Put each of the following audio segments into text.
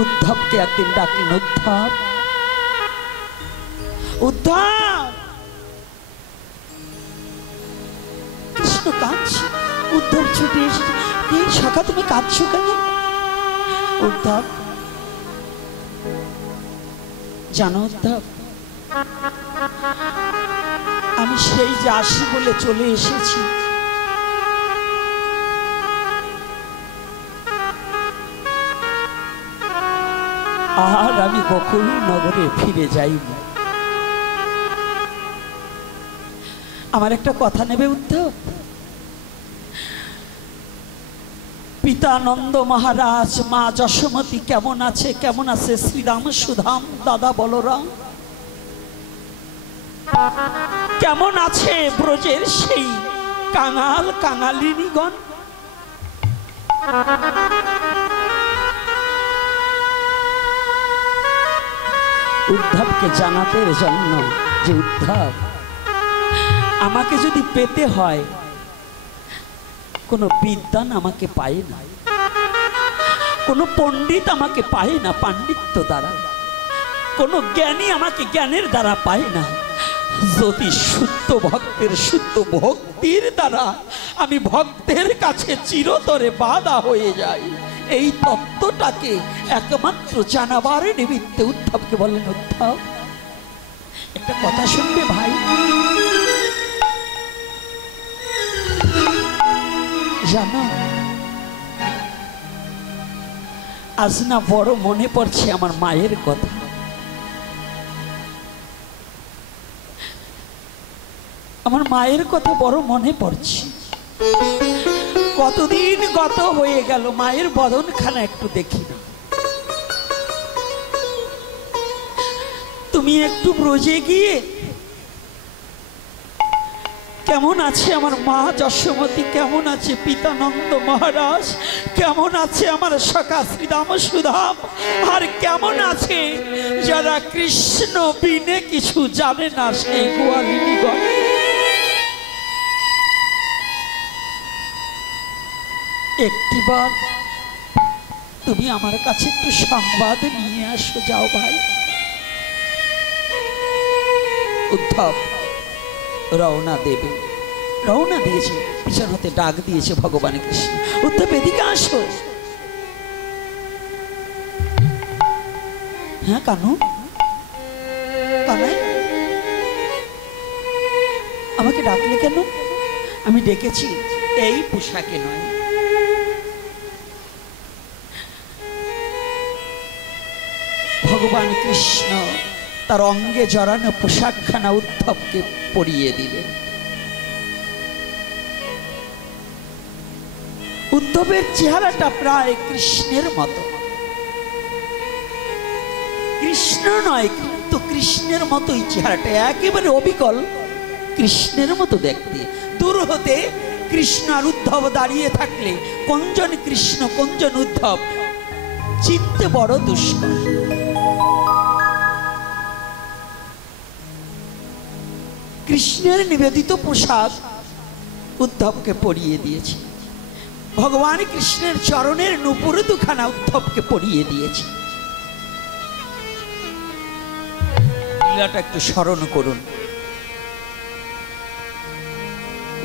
উদ্ধবকে একদিন ডাকলেন, উদ্ধব, উদ্ধব। কৃষ্ণ কাঁদছে। উদ্ধব ছুটে এসেছে, এই সখা তুমি কাঁদছো কেন? উদ্ধব, জানো উদ্ধব, আমি সেই যে আসি বলে চলে এসেছি, আর আমি গোকুল নগরে ফিরে যাইব। আমার একটা কথা নেবে উদ্ধব? পিতা নন্দ মহারাজ, মা যশোমতী কেমন আছে? কেমন আছে শ্রীরাম সুধাম, দাদা বলরাম? কেমন আছে ব্রজের সেই কাঙাল কাঙালিনীগণ? উদ্ধবকে জানাতে জন্য যে উদ্ধব, আমাকে যদি পেতে হয়, কোন বিদ্বান আমাকে পায় না, কোন পণ্ডিত আমাকে পায় না পাণ্ডিত্য দ্বারা, কোন জ্ঞানী আমাকে জ্ঞানের দ্বারা পায় না। যদি শুদ্ধ ভক্তের শুদ্ধ ভক্তির দ্বারা আমি ভক্তের কাছে চিরতরে বাধা হয়ে যাই, এই তত্ত্বটাকে একমাত্র জানাবার নিমিত্তে উদ্ধবকে বললেন, উদ্ধব একটা কথা শুনবে ভাই? জানো, আজ না বড় মনে পড়ছে আমার মায়ের কথা। আমার মায়ের কথা বড় মনে পড়ছে। কতদিন গত হয়ে গেল, মায়ের বদনখানা একটু দেখি না। তুমি একটু ব্রজে গিয়ে কেমন আছে আমার মা যশোমতী, কেমন আছে পিতা নন্দ মহারাজ, কেমন আছে আমার সখা শ্রীরাম সুধাম, আর কেমন আছে যারা কৃষ্ণ বিনে কিছু জানে না সেই গোয়ালিনীগণ? একটিবার তুমি আমার কাছে একটু সংবাদ নিয়ে আসো, যাও ভাই। উদ্ধব রওনা দেবে, রওনা দিয়েছে, পিছন হতে ডাক দিয়েছে ভগবান কৃষ্ণ, উদ্ধব এদিকে আসো। হ্যাঁ কানু, কানাই আমাকে ডাকলে কেন? আমি ডেকেছি এই পোশাকে নয়, ভগবান কৃষ্ণ তার অঙ্গে জড়ানো পোশাকখানা উদ্ধবকে পরিয়ে দিলেন। উদ্ধবের চেহারাটা প্রায় কৃষ্ণের মতো, কৃষ্ণ নয় কিন্তু কৃষ্ণের মতোই চেহারাটা, একেবারে অবিকল কৃষ্ণের মতো দেখতে। দূর হতে কৃষ্ণ আর উদ্ধব দাঁড়িয়ে থাকলে কোনজন কৃষ্ণ কোনজন উদ্ধব চিনতে বড় দুষ্কর। কৃষ্ণের নিবেদিত পোশাক উদ্ধবকে পরিয়ে দিয়েছে, ভগবান কৃষ্ণের চরণের নূপুর দুখানা উদ্ধবকে পরিয়ে দিয়েছে। লীলাটা একটু স্মরণ করুন,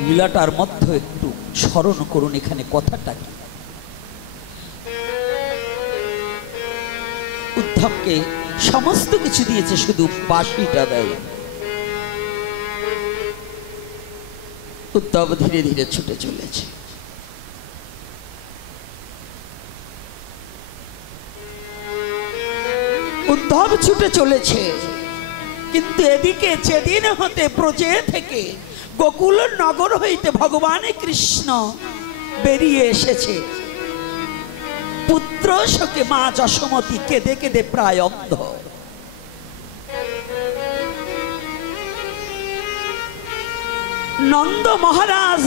লীলাটার মধ্যে একটু স্মরণ করুন, এখানে কথাটা কি? উদ্ধবকে সমস্ত কিছু দিয়েছে, শুধু বাঁশিটা দেয়। উদ্ধব ধীরে ধীরে ছুটে চলেছে। উদ্ধব ছুটে চলেছে, কিন্তু এদিকে যেদিন হতে ব্রজে থেকে গোকুল নগর হইতে ভগবান কৃষ্ণ বেরিয়ে এসেছে, পুত্র শোকে মা যশোমতী কেঁদে কেঁদে প্রায় অন্ধ। নন্দ মহারাজ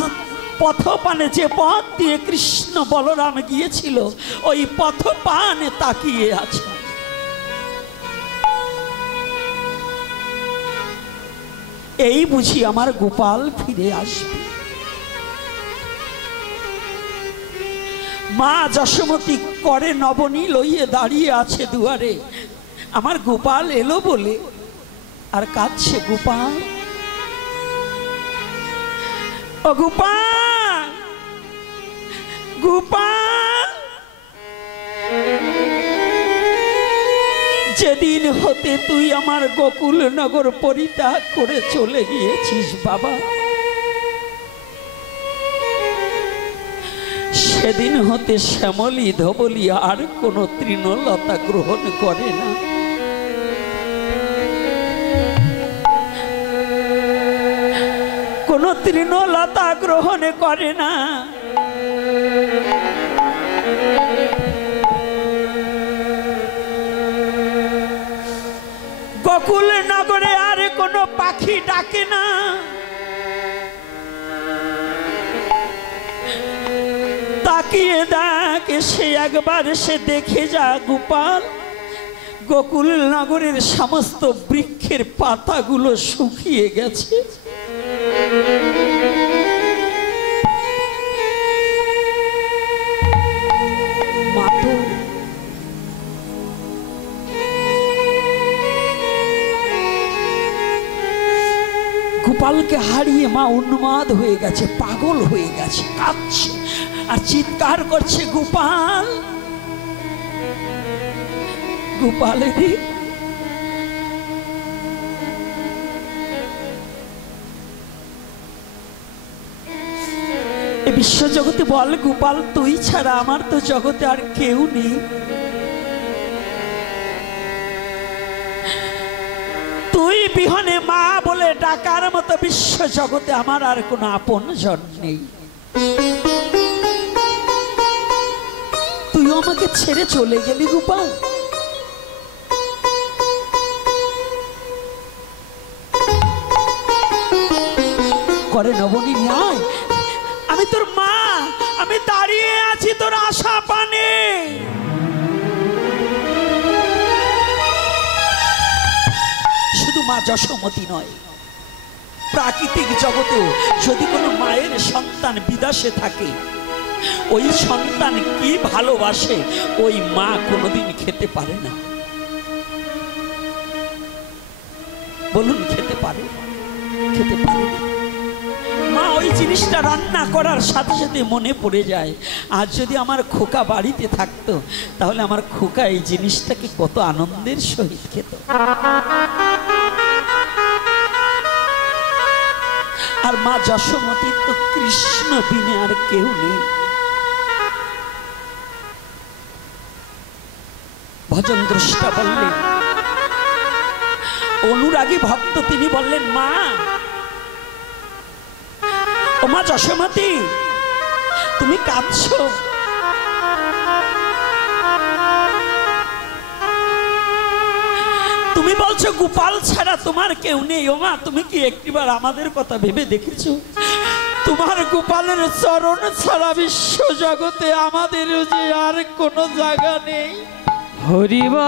পথপানে, যে পথ দিয়ে কৃষ্ণ বলরাম গিয়েছিল, ওই পথপানে তাকিয়ে আছে। এই বুঝি আমার গোপাল ফিরে আসবে। মা যশোমতী করে নবনী লইয়ে দাঁড়িয়ে আছে দুয়ারে। আমার গোপাল এলো বলে আর কাঁদছে। গোপাল, ও গোপাল, গোপাল, যেদিন হতে তুই আমার গোকুল নগর পরিত্যাগ করে চলে গিয়েছিস বাবা, সেদিন হতে শ্যামলী ধবলী আর কোনো তৃণলতা গ্রহণ করে না। কোনো তৃণলতা গ্রহণ করে না। গোকুল নগরে আর কোনো পাখি ডাকে না। তাকিয়ে দেখ, সে একবার সে দেখে যা গোপাল, গোকুল নগরের সমস্ত বৃক্ষের পাতাগুলো শুকিয়ে গেছে। গোপালকে হারিয়ে মা উন্মাদ হয়ে গেছে, পাগল হয়ে গেছে, কাঁদছে আর চিৎকার করছে, গোপাল, গোপালের বিশ্ব জগতে বল গোপাল, তুই ছাড়া আমার তো জগতে আর কেউ নেই। তুই বিহনে মা বলে ডাকার মতো বিশ্ব জগতে আমার আর কোনো আপন জন নেই। তুইও আমাকে ছেড়ে চলে গেলি গোপাল। করে নবনী ন্যায়, আমি তোর মা, আমি দাঁড়িয়ে আছি তোর আশা পানে। শুধু মা যশোমতী নয়, প্রাকৃতিক জগতেও যদি কোনো মায়ের সন্তান বিদেশে থাকে, ওই সন্তান কি ভালোবাসে ওই মা কোনোদিন খেতে পারে না। বলুন, খেতে পারে? খেতে পারে না। মা ওই জিনিসটা রান্না করার সাথে সাথে মনে পড়ে যায়, আজ যদি আমার খোকা বাড়িতে থাকতো তাহলে আমার খোকা এই জিনিসটাকে কত আনন্দের সহিত খেত। আর মা যশোমতীর তো কৃষ্ণ বিনে আর কেউ নেই। ভজন দ্রষ্টা বললেন, অনুরাগী ভক্ত তিনি বললেন, মা, ও মা যশোমতী, তুমি কাঁদছো? তুমি বলছো গোপাল ছাড়া তোমার কেউ নেই। ও মা, তুমি কি একটিবার আমাদের কথা ভেবে দেখেছো? তোমার গোপালের চরণ ছাড়া বিশ্ব জগতে আমাদের যে আর কোনো জায়গা নেই। হরিবল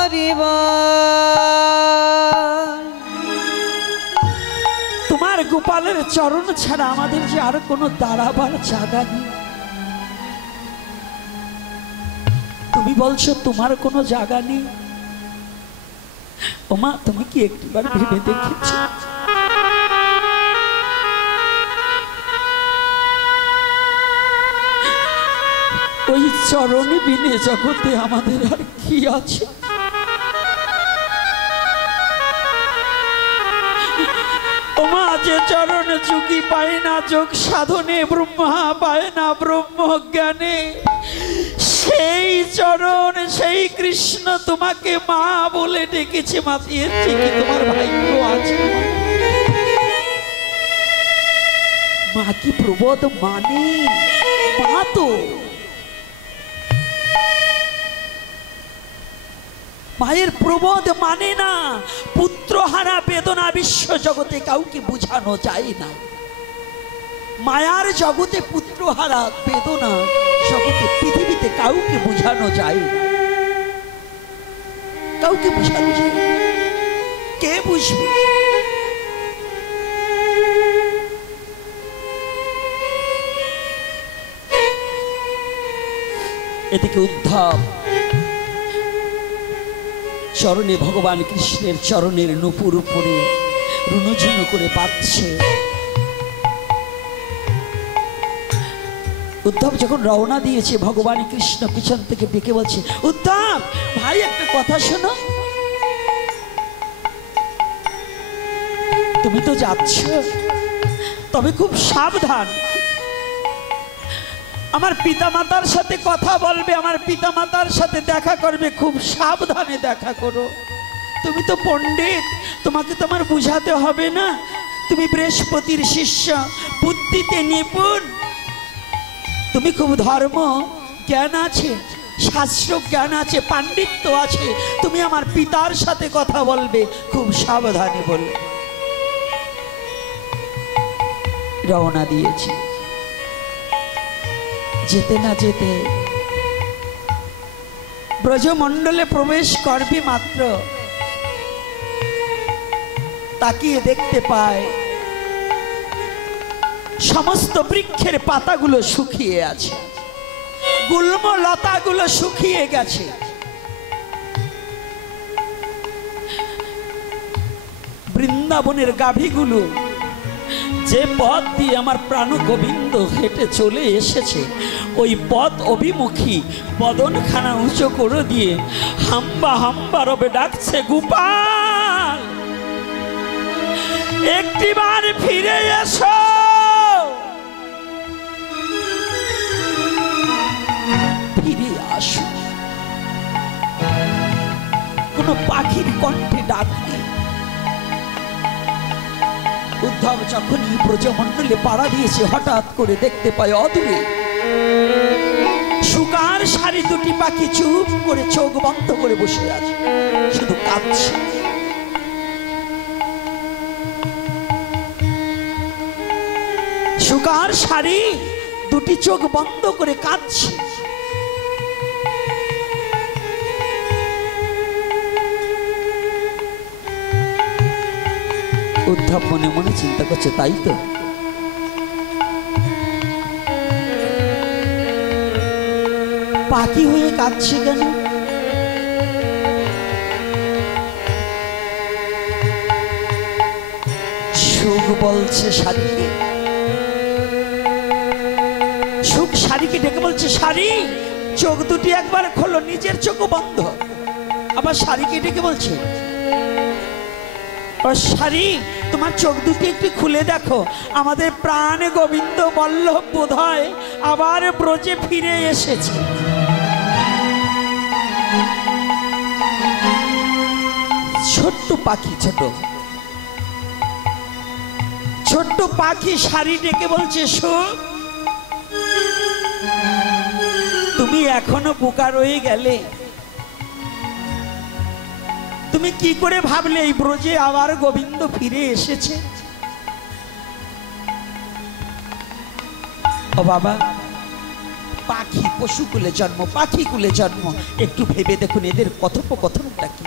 হরিবল। তোমার গোপালের চরণ ছাড়া আমাদের যে আর কোনো দাঁড়াবার জায়গা নেই। তুমি বলছো তোমার কোনো জায়গা নেই। ও মা, তুমি কি একটিবার ভেবে দেখেছো ওই চরণ বিনে জগতে আমাদের আর কি আছে? ও মা, যে চরণ যোগী পায় না যোগ সাধনে, ব্রহ্মা পায় না ব্রহ্ম জ্ঞানে, সেই চরণ, সেই কৃষ্ণ তোমাকে মা বলে ডেকেছে। মাতিয়ে ঠিকই তোমার ভাগ্য আছে। মা কি প্রবোধ মানে? মা তো মায়ের প্রবোধ মানে না। পুত্রহারা বেদনা বিশ্ব জগতে কাউকে বুঝানো যায় না। মায়ার জগতে পুত্রহারা বেদনা জগতে পৃথিবীতে কাউকে বুঝানো যায় না। কাউকে বুঝানো যায় না। কে বুঝবে? এদিকে উদ্ধব চরণে, ভগবান কৃষ্ণের চরণের নূপুর উপরে রুনুঝুনু করে পাচ্ছে। উদ্ধব যখন রওনা দিয়েছে, ভগবান কৃষ্ণ পিছন থেকে ডেকে বলছে, উদ্ধব ভাই একটা কথা শোনো, তুমি তো যাচ্ছ, তবে খুব সাবধান। আমার পিতামাতার সাথে কথা বলবে, আমার পিতামাতার সাথে দেখা করবে, খুব সাবধানে দেখা করো। তুমি তো পণ্ডিত, তোমাকে তো আমার বুঝাতে হবে না, তুমি বৃহস্পতির শিষ্য, বুদ্ধিতে নিপুণ, তুমি খুব ধর্ম জ্ঞান আছে, শাস্ত্র জ্ঞান আছে, পাণ্ডিত্য আছে, তুমি আমার পিতার সাথে কথা বলবে, খুব সাবধানে বলবে। রওনা দিয়েছি, যেতে না যেতে ব্রজমণ্ডলে প্রবেশ করবে মাত্র তাকিয়ে দেখতে পায় সমস্ত বৃক্ষের পাতাগুলো শুকিয়ে আছে, গুল্ম লতাগুলো শুকিয়ে গেছে। বৃন্দাবনের গাভীগুলো যে পথ দিয়ে আমার প্রাণ গোবিন্দ হেঁটে চলে এসেছে, ওই পথ অভিমুখী বদনখানা উঁচু করে দিয়ে হাম্বা হাম্বা রবে ডাকছে, গোপাল একটিবার ফিরে এসো। ফিরে আসো, কোনো পাখির কণ্ঠে ডাক নেই। উদ্ধব যখনই ব্রজমণ্ডলে পাড়া দিয়েছে, হঠাৎ করে দেখতে পায় অদূরে শুকার সারি দুটি পাখি চুপ করে চোখ বন্ধ করে বসে আছে, শুধু কাঁদছে। শুকার সারি দুটি চোখ বন্ধ করে কাঁদছে। উদ্ধব মনে মনে চিন্তা করছে, তাই তো, পাখি হয়ে কাঁদছে কেন? সুখ বলছে শাড়িকে, সুখ শাড়িকে ডেকে বলছে, শাড়ি চোখ দুটি একবার খোলো, নিজের চোখও বন্ধ। আবার শাড়িকে ডেকে বলছে, শাড়ি তোমার চোখ দুটি একটু খুলে দেখো, আমাদের প্রাণ গোবিন্দ বল্লভ বোধহয় আবার ব্রজে ফিরে এসেছে। ছোট্ট পাখি, ছোট্ট পাখি শাড়ি ডেকে বলছে, সুখ তুমি এখনো বোকা রয়ে গেলে, তুমি কি করে ভাবলে এই ব্রজে আবার গোবিন্দ ফিরে এসেছে? ও বাবা, পাখি পশুকুলে জন্ম, পাখিকুলে জন্ম, একটু ভেবে দেখুন এদের কথোপকথনটা কি।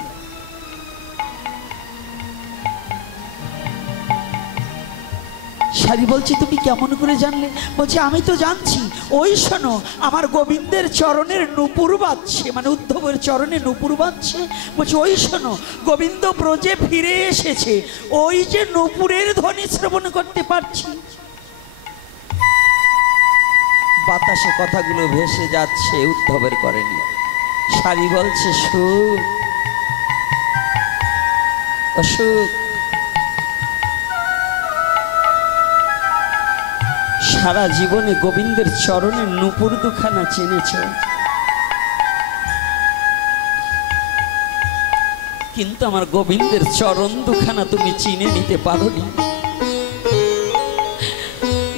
শাড়ি বলছি, তুমি কেমন করে জানলে? বলছে, আমি তো জানছি, ওই শোনো আমার গোবিন্দের চরণের নূপুর বাজছে, মানে উদ্ধবের চরণে নূপুর বাজছে। বলছে, ওই শোনো গোবিন্দ ব্রজে ফিরে এসেছে, ওই যে নূপুরের ধ্বনি শ্রবণ করতে পারছি। বাতাসে কথাগুলো ভেসে যাচ্ছে, উদ্ধবের করেনি। শাড়ি বলছে, সুখ অসুখ, সারা জীবনে গোবিন্দের চরণের নূপুর দুখানা চিনেছ, কিন্তু আমার গোবিন্দের চরণ দুখানা তুমি চিনে নিতে পারোনি।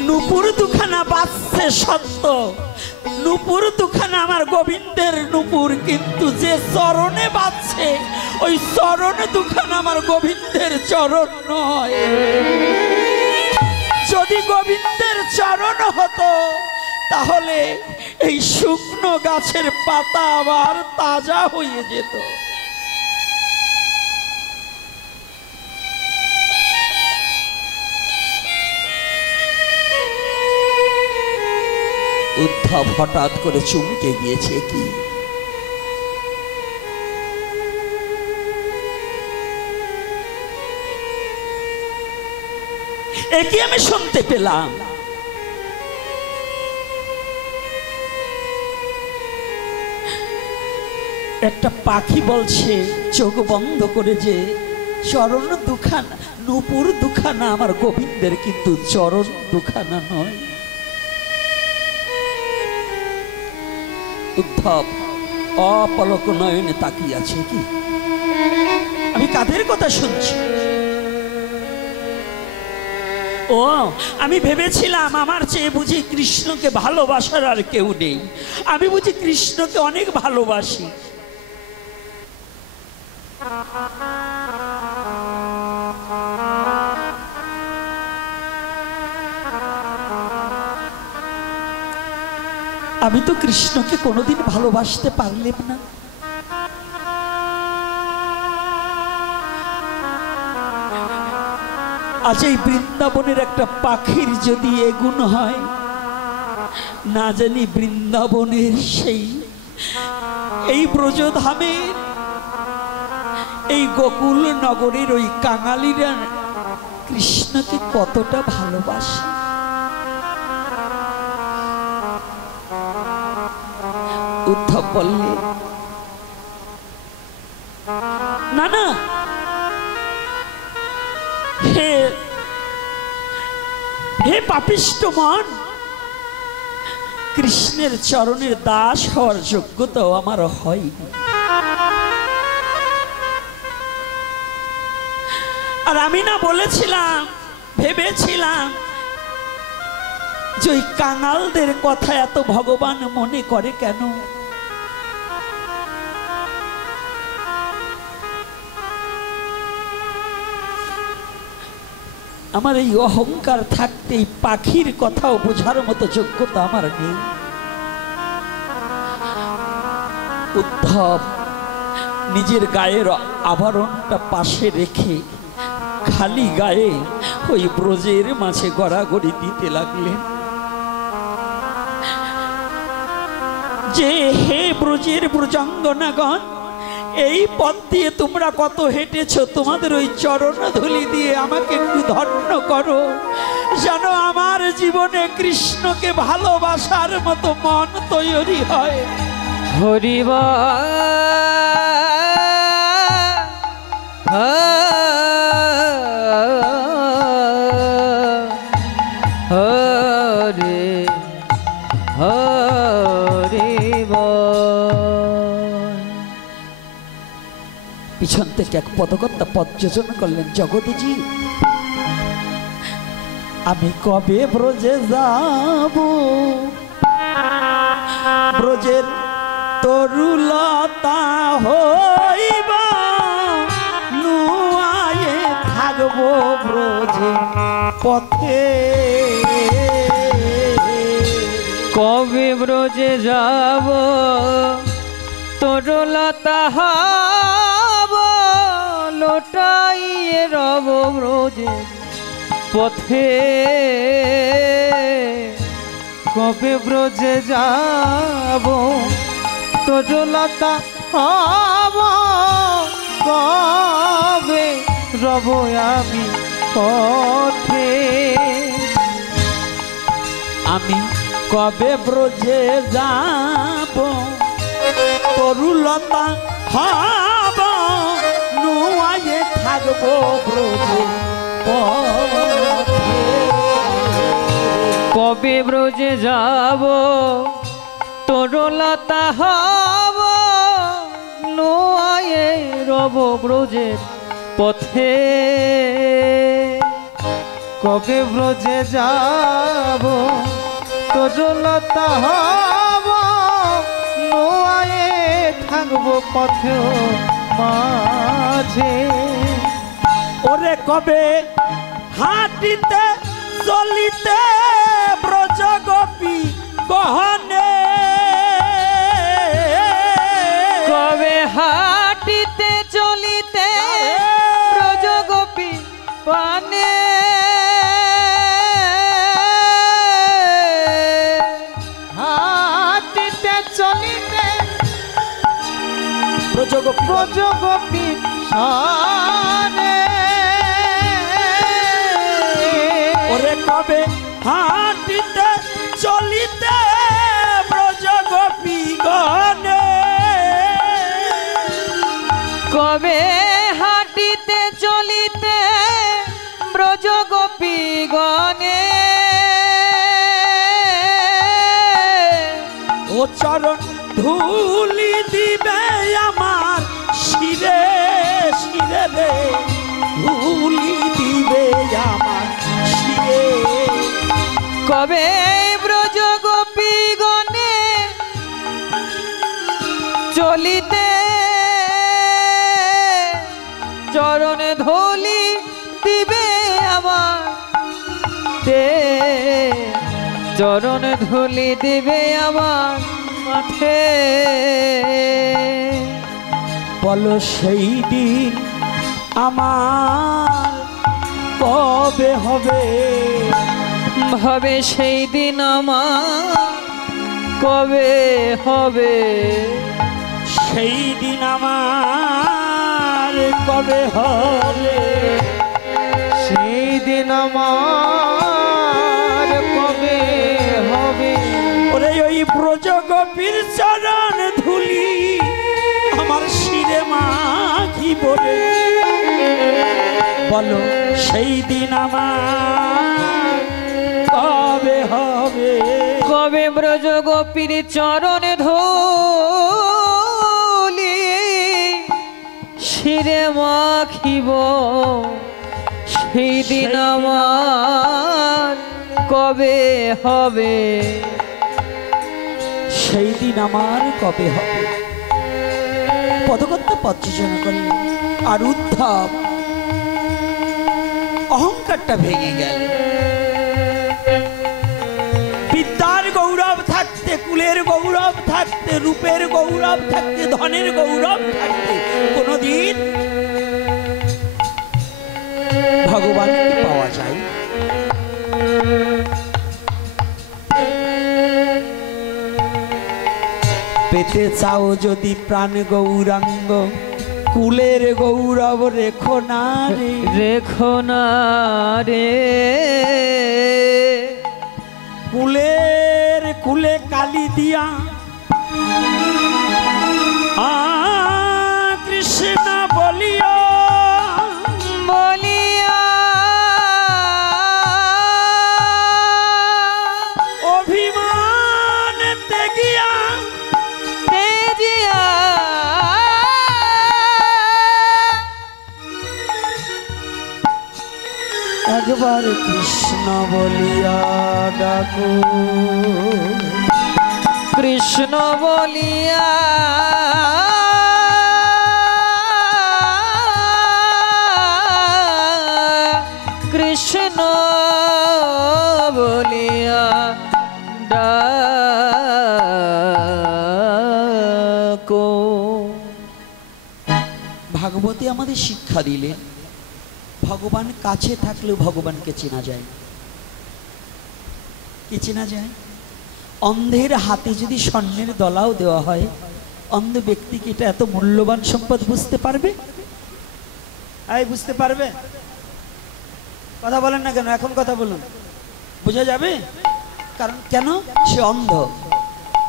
নূপুর দুখানা বাজছে সত্য, নূপুর দুখানা আমার গোবিন্দের নূপুর, কিন্তু যে চরণে বাজছে ওই চরণ দুখানা আমার গোবিন্দের চরণ নয়। যদি গোবিন্দের চরণ হতো তাহলে এই শুকনো গাছের পাতা আবার তাজা হয়ে যেত। উদ্ধব হঠাৎ করে চমকে গিয়েছে। কি একই আমি শুনতে পেলাম। একটা পাখি বলছে চোখ বন্ধ করে যে চরণ দুখানা, নূপুর দুখানা আমার গোবিন্দের, কিন্তু চরণ দুখানা নয়। উদ্ধব অপলক নয়নে তাকিয়ে আছে। কি আমি কাদের কথা শুনছি? ও, আমি ভেবেছিলাম আমার চেয়ে বুঝি কৃষ্ণকে ভালোবাসার আর কেউ নেই। আমি বুঝি কৃষ্ণকে অনেক ভালোবাসি। আমি তো কৃষ্ণকে কোনোদিন ভালোবাসতে পারলাম না। আজ এই বৃন্দাবনের একটা পাখির যদি এগুণ হয়, না জানি বৃন্দাবনের সেই এই ব্রজধামের এই গোকুল নগরের ওই কাঙালিরা কৃষ্ণকে কতটা ভালোবাসে। উদ্ধব বললে, না না, হে হে পাপিষ্ঠ মন, কৃষ্ণের চরণের দাস হওয়ার যোগ্যতাও আমার হয়নি। আর আমি না বলেছিলাম, ভেবেছিলাম যে ওই কাঙালদের কথা এত ভগবান মনে করে কেন? আমার এই অহংকার থাকতে এই পাখির কথাও বোঝার মতো যোগ্যতা আমার নেই। উদ্ধব নিজের গায়ের আভরণটা পাশে রেখে খালি গায়ে ওই ব্রজের মাঝে গড়াগড়ি দিতে লাগলেন যে, হে ব্রজের ব্রজাঙ্গনাগণ, এই পথ দিয়ে তোমরা কত হেঁটেছো, তোমাদের ওই চরণ ধুলি দিয়ে আমাকে একটু ধন্য করো, যেন আমার জীবনে কৃষ্ণকে ভালোবাসার মতো মন তৈরি হয়। হরিবা হরে হরে। পিছন থেকে এক পদকর্তা পদ যোজনা করলেন, জগৎজি আমি কবে ব্রজে যাব, ব্রজের তরুলতা হইব, নুয়ায়ে থাকবো ব্রজে পথে। কবে ব্রজে যাব, তরুলতা হব, লোটাইয়ে রব ব্রজে পথে। কবে ব্রজে যাব, তরুলতা হব, কবে রব আমি পথে। আমি কবে ব্রজে যাব, তরুলতা হব, নুয়ায়ে থাকবো ব্রজে পথে। কবে ব্রজে যাব, তরুলতা হব, নুয়ায়ে রব ব্রজের পথে। কবে ব্রজে যাব, তরুলতা হব, নুয়ায়ে থাকবো পথে মাঝে। ওরে কবে হাঁটিতে চলিতে ব্রজ গোপী গহনে, কবে হাঁটিতে চলিতে ব্রজ গোপী পানে। ব্রজগোপী ব্রজগোপী সনে ওরে কবে হাঁটিতে চলিতে ব্রজগোপী গণে কবে হাঁটিতে চলিতে ব্রজগোপী গণে ও চরণ ধুলি দিবে আমার শিরে শিরে রে ধুলি দিবে আমার শিরে কবে ব্রজগোপী গণে চলিতে চরণে ধুলি দিবে আমার দে চরণে ধুলি দিবে আমার মাঠে বলো সেই দিন আমার কবে হবে ভাবে সেই দিন আমার কবে হবে সেই দিন আমার কবে হবে সেই দিন আমার কবে হবে ওরে ওই ব্রজগোপীর চরণ ধুলি আমার শিরে মাখি বলে বলো সেই দিন আমার কবে হবে কবে ব্রজগোপীর চরণে ধুলি শিরে মাখিব সেই দিন আমার কবে হবে সেই দিন আমার কবে হবে পদকর্তা পদযোজনা করলেন আর উদ্ধব অহংকারটা ভেঙে গেল বিদ্যার গৌরব থাকতে কুলের গৌরব থাকতে রূপের গৌরব থাকতে ধনের গৌরব থাকতে কোনদিন ভগবানকে পাওয়া যায় পেতে চাও যদি প্রাণ গৌরাঙ্গ কুলের গৌরব রেখো না রে রেখো না রে কুলে কালি দিয়া কৃষ্ণ বলিও বলিয়া অভিমান ত্যাগিয়া তেজিয়া একবার কৃষ্ণ বলিয়া ডাকো কৃষ্ণ বলিয়া কৃষ্ণ বলিয়া ডাকো ভাগবতী আমাদের শিক্ষা দিলেন ভগবান কাছে থাকলেও ভগবানকে চেনা যায় কি চেনা যায় অন্ধের হাতে যদি স্বর্ণের দলাও দেওয়া হয় অন্ধ ব্যক্তিকে এটা এত মূল্যবান সম্পদ বুঝতে পারবে বুঝতে পারবে কথা বলেন না কেন এখন কথা বলুন বোঝা যাবে কারণ কেন সে অন্ধ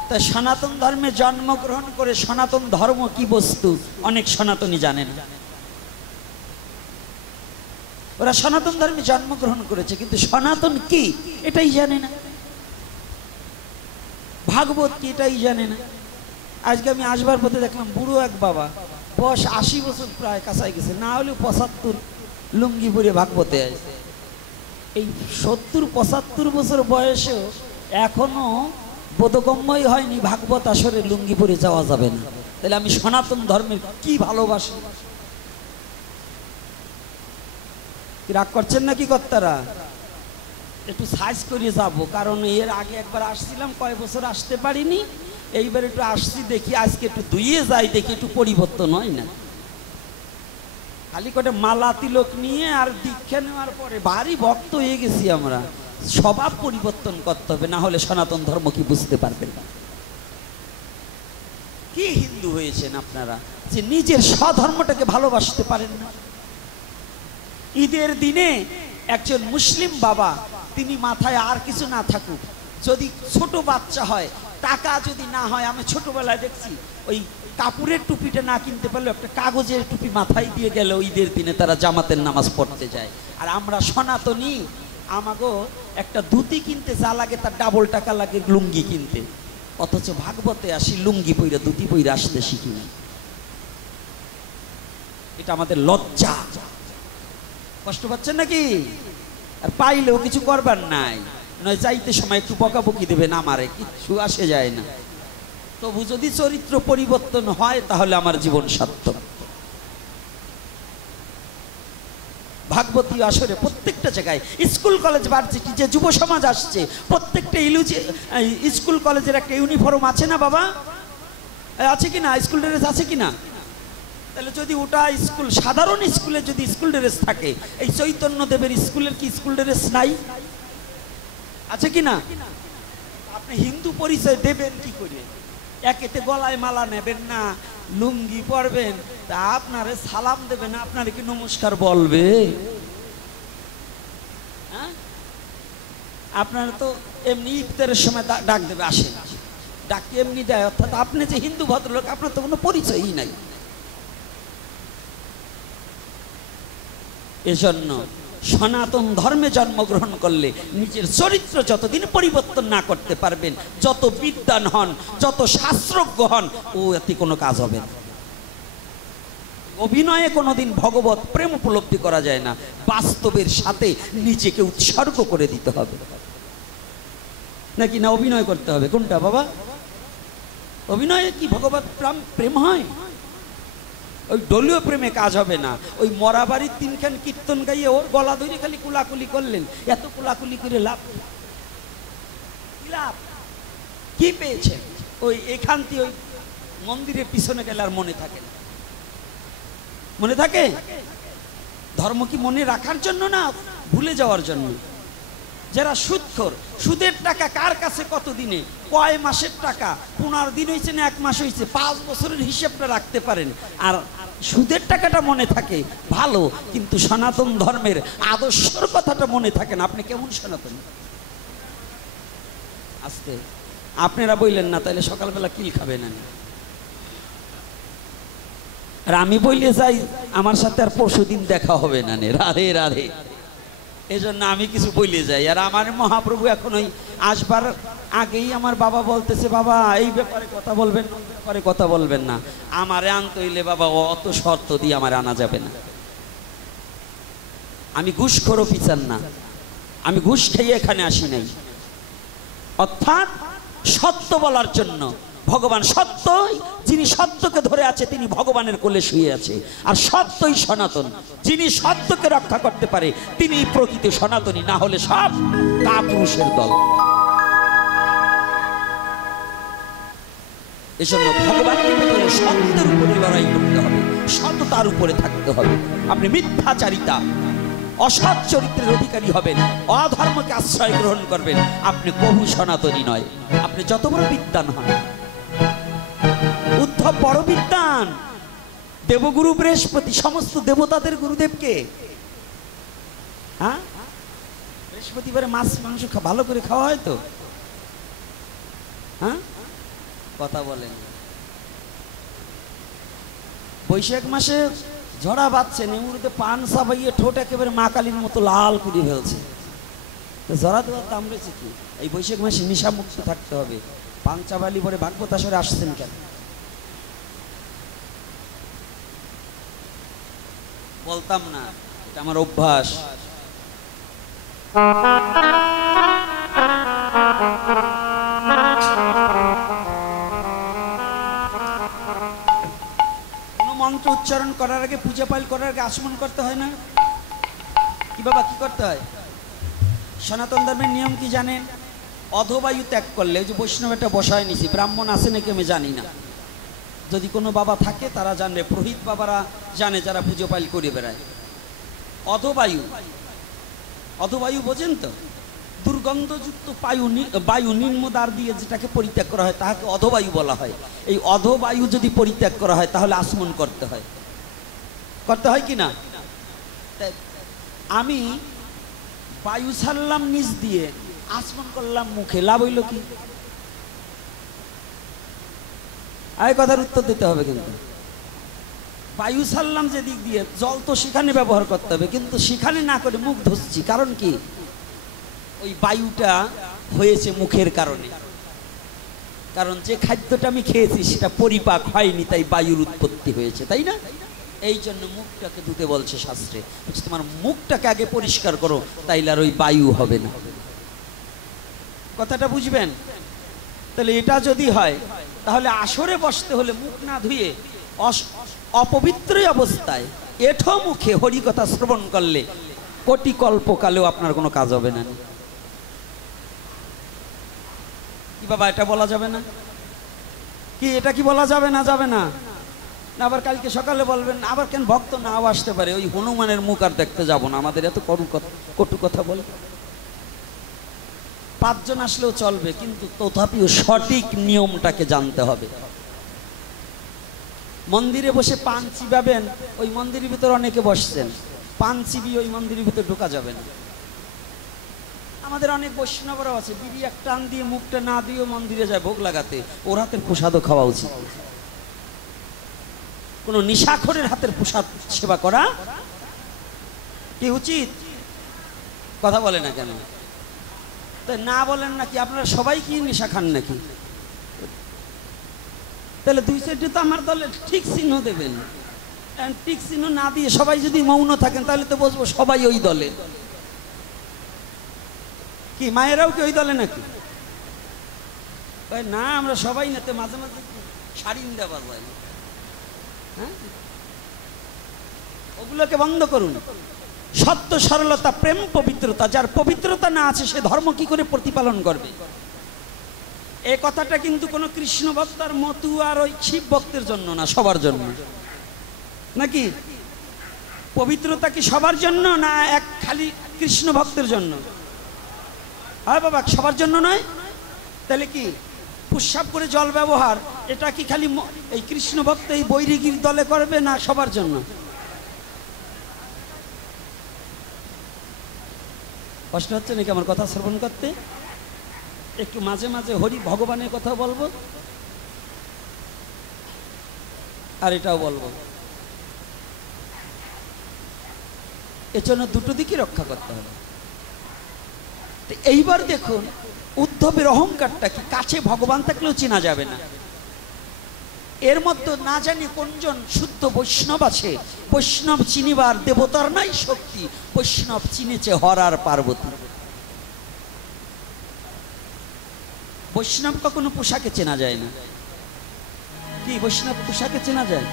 তা সনাতন ধর্মে জন্মগ্রহণ করে সনাতন ধর্ম কি বস্তু অনেক সনাতনী জানেন ওরা সনাতন ধর্মে জন্মগ্রহণ করেছে কিন্তু সনাতন কি এটাই জানে না ভাগবত কি এটাই জানে না আজকে আমি আসবার পথে দেখলাম বুড়ো এক বাবা বয়স ৮০ বছর প্রায় কাছাই গেছে না হলেও ৭৫ লুঙ্গি পরে ভাগবতে আসে এই ৭০-৭৫ বছর বয়সেও এখনো বোধগম্যই হয়নি ভাগবত আসরে লুঙ্গি পরে যাওয়া যাবে না তাহলে আমি সনাতন ধর্মের কি ভালোবাসি রাগ করছেন নাকি কর্তারা একটু সাইজ করে যাব কারণ এর আগে একবার আসছিলাম কয়েক বছর আসতে পারিনি এইবার একটু আসছি দেখি আজকে একটু ধুইয়ে যাই দেখি একটু পরিবর্তন হয় না খালি কটা মালা তিলক নিয়ে আর দীক্ষা নেওয়ার পরে ভারী ভক্ত হয়ে গেছি আমরা স্বভাব পরিবর্তন করতে হবে না হলে সনাতন ধর্ম কি বুঝতে পারবেন না কি হিন্দু হয়েছেন আপনারা যে নিজের স্বধর্মটাকে ভালোবাসতে পারেন না। ঈদের দিনে একজন মুসলিম বাবা, তিনি মাথায় আর কিছু না থাকুক, যদি ছোট বাচ্চা হয়, টাকা যদি না হয়, আমি ছোটবেলায় দেখছি ওই কাপড়ের টুপিটা না কিনতে পারলে একটা কাগজের টুপি মাথায় দিয়ে গেল, ঈদের দিনে তারা জামাতের নামাজ পড়তে যায়। আর আমরা সনাতনী, আমাগো একটা ধুতি কিনতে যা লাগে তার ডাবল টাকা লাগে লুঙ্গি কিনতে, অথচ ভাগবতে আসি লুঙ্গি পইরা ধুতি পইরা আসতে শিখি না। এটা আমাদের লজ্জা। কষ্ট পাচ্ছেন নাকি? আর পাইলেও কিছু করবার নাই, নয় যাইতে সময় একটু বকাবকি দেবেন, আমারে কিচ্ছু আসে যায় না। তবু যদি চরিত্র পরিবর্তন হয় তাহলে আমার জীবন সার্থক। ভাগবতী আসরে প্রত্যেকটা জায়গায়, স্কুল কলেজ ভার্সিটি যে যুব সমাজ আসছে, প্রত্যেকটা স্কুল কলেজের একটা ইউনিফর্ম আছে না বাবা? আছে কি না? স্কুল ড্রেস আছে কি না? তাহলে যদি ওটা স্কুল, সাধারণ স্কুলে যদি স্কুল ড্রেস থাকে, এই চৈতন্য দেবের স্কুলের কি স্কুল ড্রেস নাই? আছে কি না? আপনি হিন্দু পরিচয় দেবেন কি করে? একেতে গলায় মালা নেবেন না, লুঙ্গি পরবেন, তা আপনারে সালাম দেবেন, আপনারে কি নমস্কার বলবে? হ্যাঁ, আপনার তো এমনি ইফতারের সময় ডাক দেবে, আসেন, ডাক এমনি দেয়। অর্থাৎ আপনি যে হিন্দু ভদ্রলোক, আপনার তো কোনো পরিচয়ই নাই। এজন্য সনাতন ধর্মে জন্মগ্রহণ করলে নিজের চরিত্র যতদিন পরিবর্তন না করতে পারবেন, যত বিদ্বান হন, যত শাস্ত্রজ্ঞ হন, ও এতে কোনো কাজ হবে না। অভিনয়ে কোনোদিন ভগবত প্রেম উপলব্ধি করা যায় না, বাস্তবের সাথে নিজেকে উৎসর্গ করে দিতে হবে। নাকি না অভিনয় করতে হবে? কোনটা বাবা? অভিনয়ে কি ভগবত প্রেম হয়? ওই দলীয় প্রেমে কাজ হবে না। ওই মরা বাড়ির তিনখান কীর্তন গাইয়ে ওর গলা ধরে খালি কুলাকুলি করলেন, এত কুলাকুলি করে লাভ লাভ কি পেয়েছেন? ওই এখান থেকে ওই মন্দিরের পিছনে গেলে আর মনে থাকে না। মনে থাকে? ধর্ম কি মনে রাখার জন্য না ভুলে যাওয়ার জন্য? যারা সুদখোর, সুদের টাকা কার কাছে কত দিনে, কয় মাসের টাকা, 15 দিন হয়েছে না 1 মাস হয়েছে, 5 বছরের হিসেবটা রাখতে পারেন, আর সুদের টাকাটা মনে থাকে ভালো, কিন্তু সনাতন ধর্মের আদর্শের কথাটা মনে থাকে না। আপনি কেমন সনাতন? আস্তে, আপনারা বললেন না তাহলে সকালবেলা কিল খাবেন না। আর আমি বললে যাই, আমার সাথে আর পরশুদিন দেখা হবে না, রাধে রাধে। এজন্য আমি কিছু বলে যাই। আর আমার মহাপ্রভু এখন ওই আসবার আগেই আমার বাবা বলতেছে, বাবা এই ব্যাপারে কথা বলবেন না, ওই ব্যাপারে কথা বলবেন না। আমারে আনতে হইলে বাবা অত শর্ত দিয়ে আমার আনা যাবে না। আমি ঘুষখোরও পিছান না, আমি ঘুষ খেয়ে এখানে আসি নাই। অর্থাৎ সত্য বলার জন্য। ভগবান সত্যই, যিনি সত্যকে ধরে আছে তিনি ভগবানের কোলে শুয়ে আছে। আর সত্যই সনাতন, যিনি সত্যকে রক্ষা করতে পারে তিনি প্রকৃত সনাতনী, না হলে সব কাপুরুষের দল। এজন্য ভগবানকে পেতে সত্যের উপরে লড়াই করতে হবে, সততার উপরে থাকতে হবে। আপনি মিথ্যাচারিতা, অসৎ চরিত্রের অধিকারী হবেন, অধর্মকে আশ্রয় গ্রহণ করবেন, আপনি কবু সনাতনী নয়। আপনি যত বড় বিদ্বান হন। উদ্ধব বড় বিদ্বান, দেবগুরু বৃহস্পতি, সমস্ত দেবতাদের গুরুদেবকে। হ্যাঁ, বৃহস্পতিবারে মাছ মাংস ভালো করে খাওয়া হয় তো? হ্যাঁ, কথা বলেন। বৈশাখ মাসে ঝড়া বাচ্ছে, নেমুড়িতে পান সাবাইয়ে ঠোঁট একেবারে মা কালীর মতো লাল করে ফেলছে। ঝরা দেওয়ার দাম রয়েছে কি? এই বৈশাখ মাসে নেশামুক্ত থাকতে হবে। পান চাবালি পরে ভাগবত আসরে আসছেন কেন? বলতাম না, এটা আমার অভ্যাস। কোন মন্ত্র উচ্চারণ করার আগে, পূজা পাল করার আগে আচমন করতে হয় না কি বাবা? কি করতে হয়? সনাতন ধর্মের নিয়ম কি জানেন? অধবায়ু ত্যাগ করলে, ওই যে বৈষ্ণব একটা বসায় নিছি, ব্রাহ্মণ আছে নাকি আমি জানি না, যদি কোনো বাবা থাকে তারা জানবে, পুরোহিত বাবারা জানে যারা পুজো পাল করে বেড়ায়। অধবায়ু, অধবায়ু বোঝেন তো? দুর্গন্ধযুক্ত বায়ু নিম্নদ্বার দিয়ে যেটাকে পরিত্যাগ করা হয় তাহাকে অধবায়ু বলা হয়। এই অধবায়ু যদি পরিত্যাগ করা হয় তাহলে আচমন করতে হয় কি না? আমি বায়ু ছাড়লাম নিচ দিয়ে, আচমন করলাম মুখে, লাভ হইল কি? এই কথার উত্তর দিতে হবে। কিন্তু বায়ু ছাড়লাম যে দিক দিয়ে, জল তো সেখানে ব্যবহার করতে হবে, কিন্তু সেখানে না করে মুখ ধুচ্ছি। কারণ কি? ওই বায়ুটা হয়েছে মুখের কারণে। কারণ যে খাদ্যটা আমি খেয়েছি সেটা পরিপাক হয়নি, তাই বায়ুর উৎপত্তি হয়েছে, তাই না? এই জন্য মুখটাকে ধুতে বলছে শাস্ত্রে। তোমার মুখটাকে আগে পরিষ্কার করো, তাইলে আর ওই বায়ু হবে না। কথাটা বুঝবেন? তাহলে এটা যদি হয়, তাহলে আসরে বসতে হলে মুখ না ধুয়ে অপবিত্র অবস্থায় এঠো মুখে হরিকথা শ্রবণ করলে কোটি কল্পকালেও আপনার কোনো কাজ হবে না। কি বাবা, এটা বলা যাবে না কি? এটা কি বলা যাবে না? যাবে না। আবার কালকে সকালে বলবেন আবার কেন ভক্ত নাও আসতে পারে, ওই হনুমানের মুখ আর দেখতে যাব না, আমাদের এত কটু কথা বলে। 5 জন আসলেও চলবে, কিন্তু তথাপিও সঠিক নিয়মটাকে জানতে হবে। মন্দিরে বসে পান চিবাবেন, ওই মন্দিরের ভিতরে অনেকে বসছেন, পান চিবিয়ে ওই মন্দিরের ভিতরে ঢোকা যাবে না। আমাদের অনেক বৈষ্ণবরা আছে, বিড়ি এক টান দিয়ে মুখটা না দিয়ে মন্দিরে যায় ভোগ লাগাতে, ওর হাতের প্রসাদও খাওয়া উচিত। কোন নিশাখরের হাতের প্রসাদ সেবা করা কি উচিত? কথা বলে না কেন? তাই না বলেন নাকি? আপনারা সবাই কি নেশা খান নাকি? তাহলে 2 সাইডে তো আমার দলে ঠিক চিহ্ন দেবেন। ঠিক চিহ্ন না দিয়ে সবাই যদি মৌন থাকেন তাহলে তো বুঝবো সবাই ওই দলে। কি মায়েরাও কি ওই দলে নাকি? না, আমরা সবাই না। তো মাঝে মাঝে সারিন দেওয়া যায়, হ্যাঁ, ওগুলোকে বন্ধ করুন। সত্য, সরলতা, প্রেম, পবিত্রতা, যার পবিত্রতা না আছে সে ধর্ম কি করে প্রতিপালন করবে? এই কথাটা কিন্তু কোনো কৃষ্ণ ভক্ত আর মতু আর ওই শিব ভক্তের জন্য না, সবার জন্য। নাকি পবিত্রতা কি সবার জন্য না এক খালি কৃষ্ণ ভক্তের জন্য? হ্যাঁ বাবা, সবার জন্য নয়। তাহলে কি প্রস্রাব করে জল ব্যবহার, এটা কি খালি এই কৃষ্ণ ভক্ত এই বৈরিগীর দলে করবে না সবার জন্য? কষ্ট হচ্ছে নাকি আমার কথা শ্রবণ করতে? একটু মাঝে মাঝে হরি ভগবানের কথা বলবো, আর এটাও বলবো। এর জন্য দুটো দিকই রক্ষা করতে হবে। এইবার দেখুন উদ্ধবের অহংকারটা কি, কাছে ভগবান থাকলেও চেনা যাবে না। এর মধ্যে না জানি কোনজন শুদ্ধ বৈষ্ণব আছে, বৈষ্ণব চিনিবার দেবতার নাই শক্তি, বৈষ্ণব চিনেছে হর আর পার্বতী। বৈষ্ণব কখনো পোশাকে চেনা যায় না। কি বৈষ্ণব পোশাকে চেনা যায়?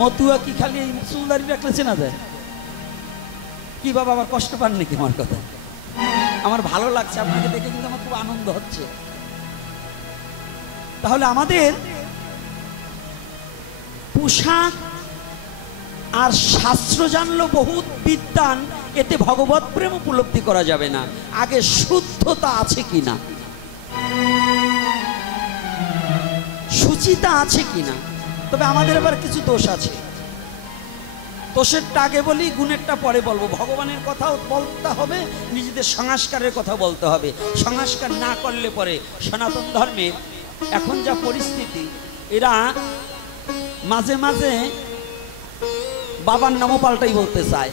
মতুয়া কি খালি এই চুলদারি রাখলে চেনা যায়? কি বাবা, আবার কষ্ট পান নাকি আমার কথা? আমার ভালো লাগছে আপনাকে দেখে, কিন্তু আমার খুব আনন্দ হচ্ছে। তাহলে আমাদের পোশাক আর শাস্ত্র জানলো বহুত বিদ্যান, এতে ভগবত প্রেম উপলব্ধি করা যাবে না। আগে শুদ্ধতা আছে কিনা, সুচিতা আছে কিনা। তবে আমাদের আবার কিছু দোষ আছে, দোষেরটা আগে বলি, গুণেরটা পরে বলবো। ভগবানের কথাও বলতে হবে, নিজেদের সংস্কারের কথা বলতে হবে। সংস্কার না করলে পরে সনাতন ধর্মের এখন যা পরিস্থিতি, এরা মাঝে মাঝে বাবার নামও পাল্টাই বলতে চায়।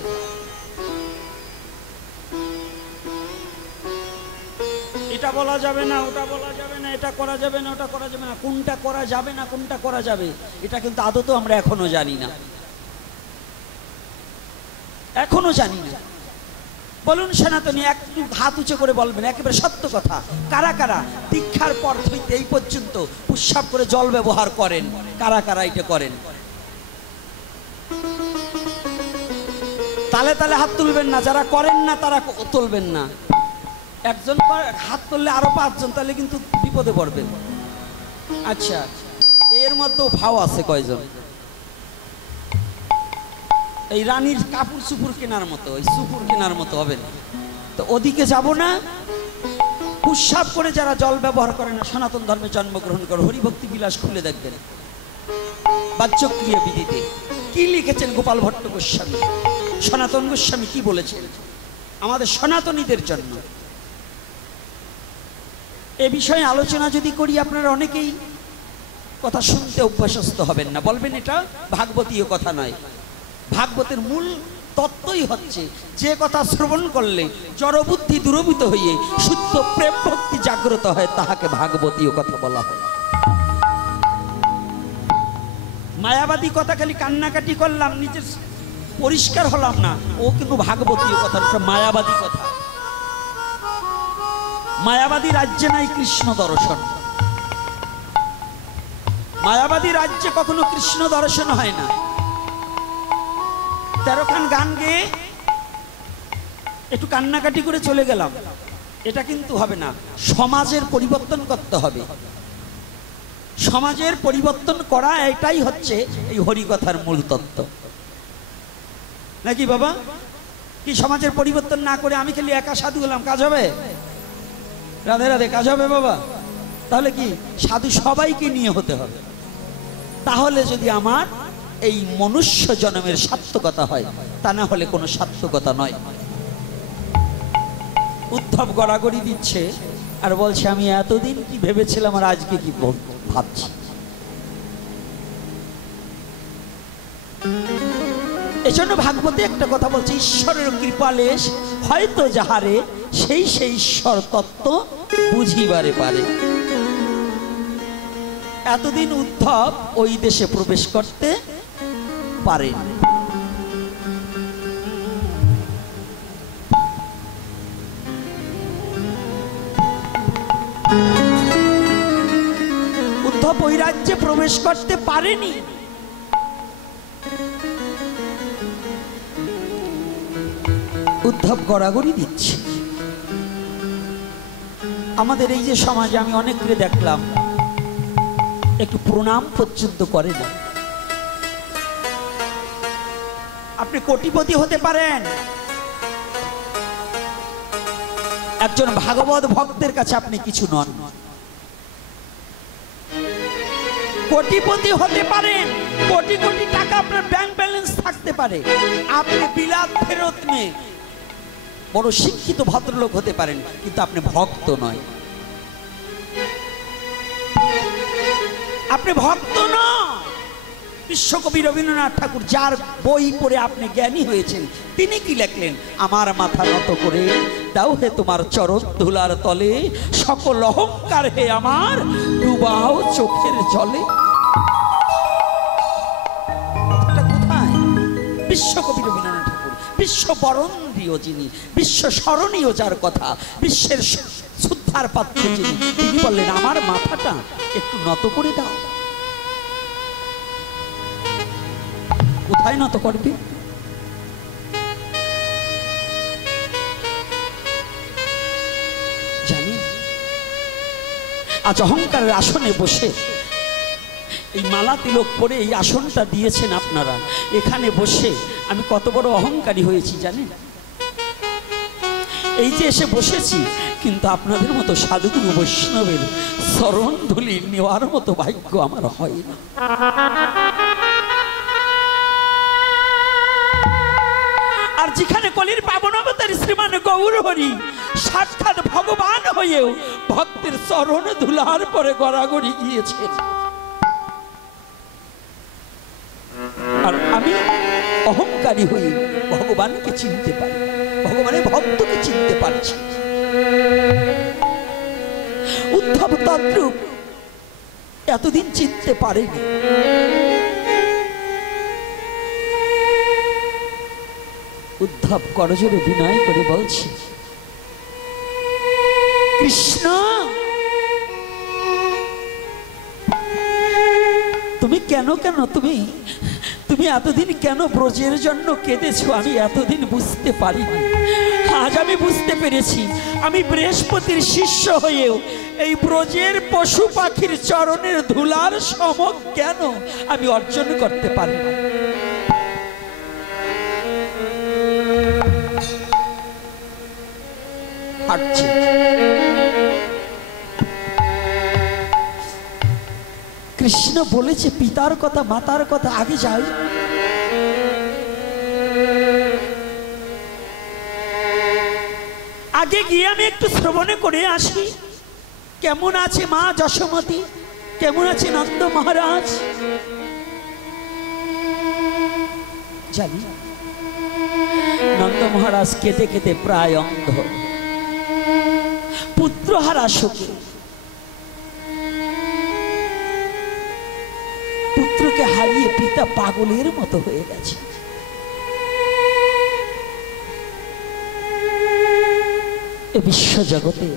এটা বলা যাবে না, ওটা বলা যাবে না, এটা করা যাবে না, ওটা করা যাবে না। কোনটা করা যাবে না, কোনটা করা যাবে, এটা কিন্তু আদতেও আমরা এখনো জানি না, এখনো জানি না। বলুন সনাতনী, একটু হাত উঁচু করে বলবেন একেবারে সত্য কথা, কারা কারা দীক্ষার পর হইতে এই পর্যন্ত প্রস্রাব করে জল ব্যবহার করেন? কারা কারা এটা করেন? তালে তালে হাত তুলবেন না, যারা করেন না তারা তুলবেন না। একজন হাত তুললে আরো 5 জন, তাহলে কিন্তু বিপদে পড়বেন। আচ্ছা, এর মধ্যেও ভাও আছে কয়জন? এই রানীর কাপড় সুপুর কেনার মতো, ওই সুপুর কেনার মতো হবে না। তো ওদিকে যাব না, উৎসব করে যারা জল ব্যবহার করে না, সনাতন ধর্মে জন্মগ্রহণ করে, হরিভক্তি বিলাস খুলে দেখবেন বাহ্যক্রিয়া বিধিতে কি লিখেছেন গোপাল ভট্ট গোস্বামী, সনাতন গোস্বামী কি বলেছেন আমাদের সনাতনীদের জন্য। এ বিষয়ে আলোচনা যদি করি আপনারা অনেকেই কথা শুনতে অভ্যস্ত হবেন না, বলবেন এটা ভাগবতীয় কথা নয়। ভাগবতের মূল তত্ত্বই হচ্ছে যে কথা শ্রবণ করলে জড়বুদ্ধি দূরভূত হইয়ে শুদ্ধ প্রেম ভক্তি জাগ্রত হয় তাহাকে ভাগবতীয় কথা বলা হয়। মায়াবাদী কথা খালি কান্নাকাটি করলাম, নিজের পরিষ্কার হলাম না, ও কিন্তু ভাগবতীয় কথা, মায়াবাদী কথা। মায়াবাদী রাজ্যে নাই কৃষ্ণ দর্শন, মায়াবাদী রাজ্যে কখনো কৃষ্ণ দর্শন হয় না। 13 খান গান গেয়ে একটু কান্নাকাটি করে চলে গেলাম, এটা কিন্তু হবে না। সমাজের পরিবর্তন করতে হবে, সমাজের পরিবর্তন করা এটাই হচ্ছে এই হরিকথার মূল তত্ত্ব, নাকি বাবা? কি সমাজের পরিবর্তন না করে আমি খালি একা সাধু হলাম, কাজ হবে? রাধে রাধে, কাজ হবে বাবা? তাহলে কি সাধু সবাইকে নিয়ে হতে হবে। তাহলে যদি আমার এই মনুষ্য জন্মের সার্থকতা হয়, তা না হলে কোনো সার্থকতা নয়। উদ্ধব গড়াগড়ি দিচ্ছে আর বলছে আমি এতদিন কি ভেবেছিলাম আর আজকে কি ভাবছি। এজন্য ভাগবতে একটা কথা বলছে, ঈশ্বরের কৃপালেশ হয়তো যাহারে সেই ঈশ্বর তত্ত্ব বুঝিবারে পারে। এতদিন উদ্ধব ওই দেশে প্রবেশ করতে পারেন। উদ্ধব ওই রাজ্যে প্রবেশ করতে পারেনি। উদ্ধব গড়াগড়ি দিচ্ছে। আমাদের এই যে সমাজে আমি অনেককে দেখলাম একটু প্রণাম পর্যন্ত করে না। আপনি কোটিপতি হতে পারেন, একজন ভাগবত ভক্তের কাছে আপনি কিছু নন। কোটিপতি হতে পারেন, কোটি কোটি টাকা আপনার ব্যাংক ব্যালেন্স থাকতে পারে, আপনি বিলাত ফেরত নিয়ে বড় শিক্ষিত ভদ্রলোক হতে পারেন, কিন্তু আপনি ভক্ত নয়। আপনি ভক্ত নয়। বিশ্বকবি রবীন্দ্রনাথ ঠাকুর, যার বই পড়ে আপনি জ্ঞানী হয়েছেন, তিনি কি লিখলেন? আমার মাথা নত করে দাও হে তোমার চরণ ধুলার তলে, সকল অহংকার হে আমার ডুবাও চোখের জলে। কোথায়? বিশ্বকবি রবীন্দ্রনাথ ঠাকুর, বিশ্ব বরণীয় যিনি, বিশ্ব স্মরণীয় যার কথা, বিশ্বের শ্রদ্ধার পাত্র যিনি, তিনি বললেন আমার মাথাটা একটু নত করে দাও। কোথায় নত করবে? জানি আজ অহংকারের আসনে বসে এই মালা তিলক পরে এই আসনটা দিয়েছেন আপনারা, এখানে বসে আমি কত বড় অহংকারী হয়েছি জানেন? এই যে এসে বসেছি, কিন্তু আপনাদের মতো সাধুগুরু বৈষ্ণবের চরণ ধুলি নেওয়ার মতো ভাগ্য আমার হয় না। আর যেখানে কলির পাবন অবতারী শ্রীমান গৌর হরি সাক্ষাৎ ভগবান হয়েও ভক্তের চরণ ধুলার পরে গড়াগড়ি গিয়েছে, আর আমি অহংকারী হয়ে ভগবানকে চিনতে পারি, ভগবানের ভক্তকে চিনতে পারছি। উদ্ধব তদ্রূপ এতদিন চিনতে পারেনি। উদ্ধব করজোরে বিনয় করে বলছে, কৃষ্ণ তুমি কেন তুমি এতদিন কেন ব্রজের জন্য কেঁদেছো? আমি এতদিন বুঝতে পারিনি, আজ আমি বুঝতে পেরেছি। আমি বৃহস্পতির শিষ্য হয়েও এই ব্রজের পশু পাখির চরণের ধুলার সম কেন আমি অর্জন করতে পারি না। হাঁটছে কৃষ্ণ বলেছে পিতার কথা মাতার কথা আগে যাই। আগে গিয়ে আমি একটু শ্রবণে করে আসি কেমন আছে মা যশোমতী, কেমন আছে নন্দ মহারাজ। জানি নন্দ মহারাজ কেঁদে কেঁদে প্রায় অন্ধ, পুত্রহারা শোকে, পুত্রকে হারিয়ে পিতা পাগলের মতো হয়ে গেছে। এ বিশ্ব জগতে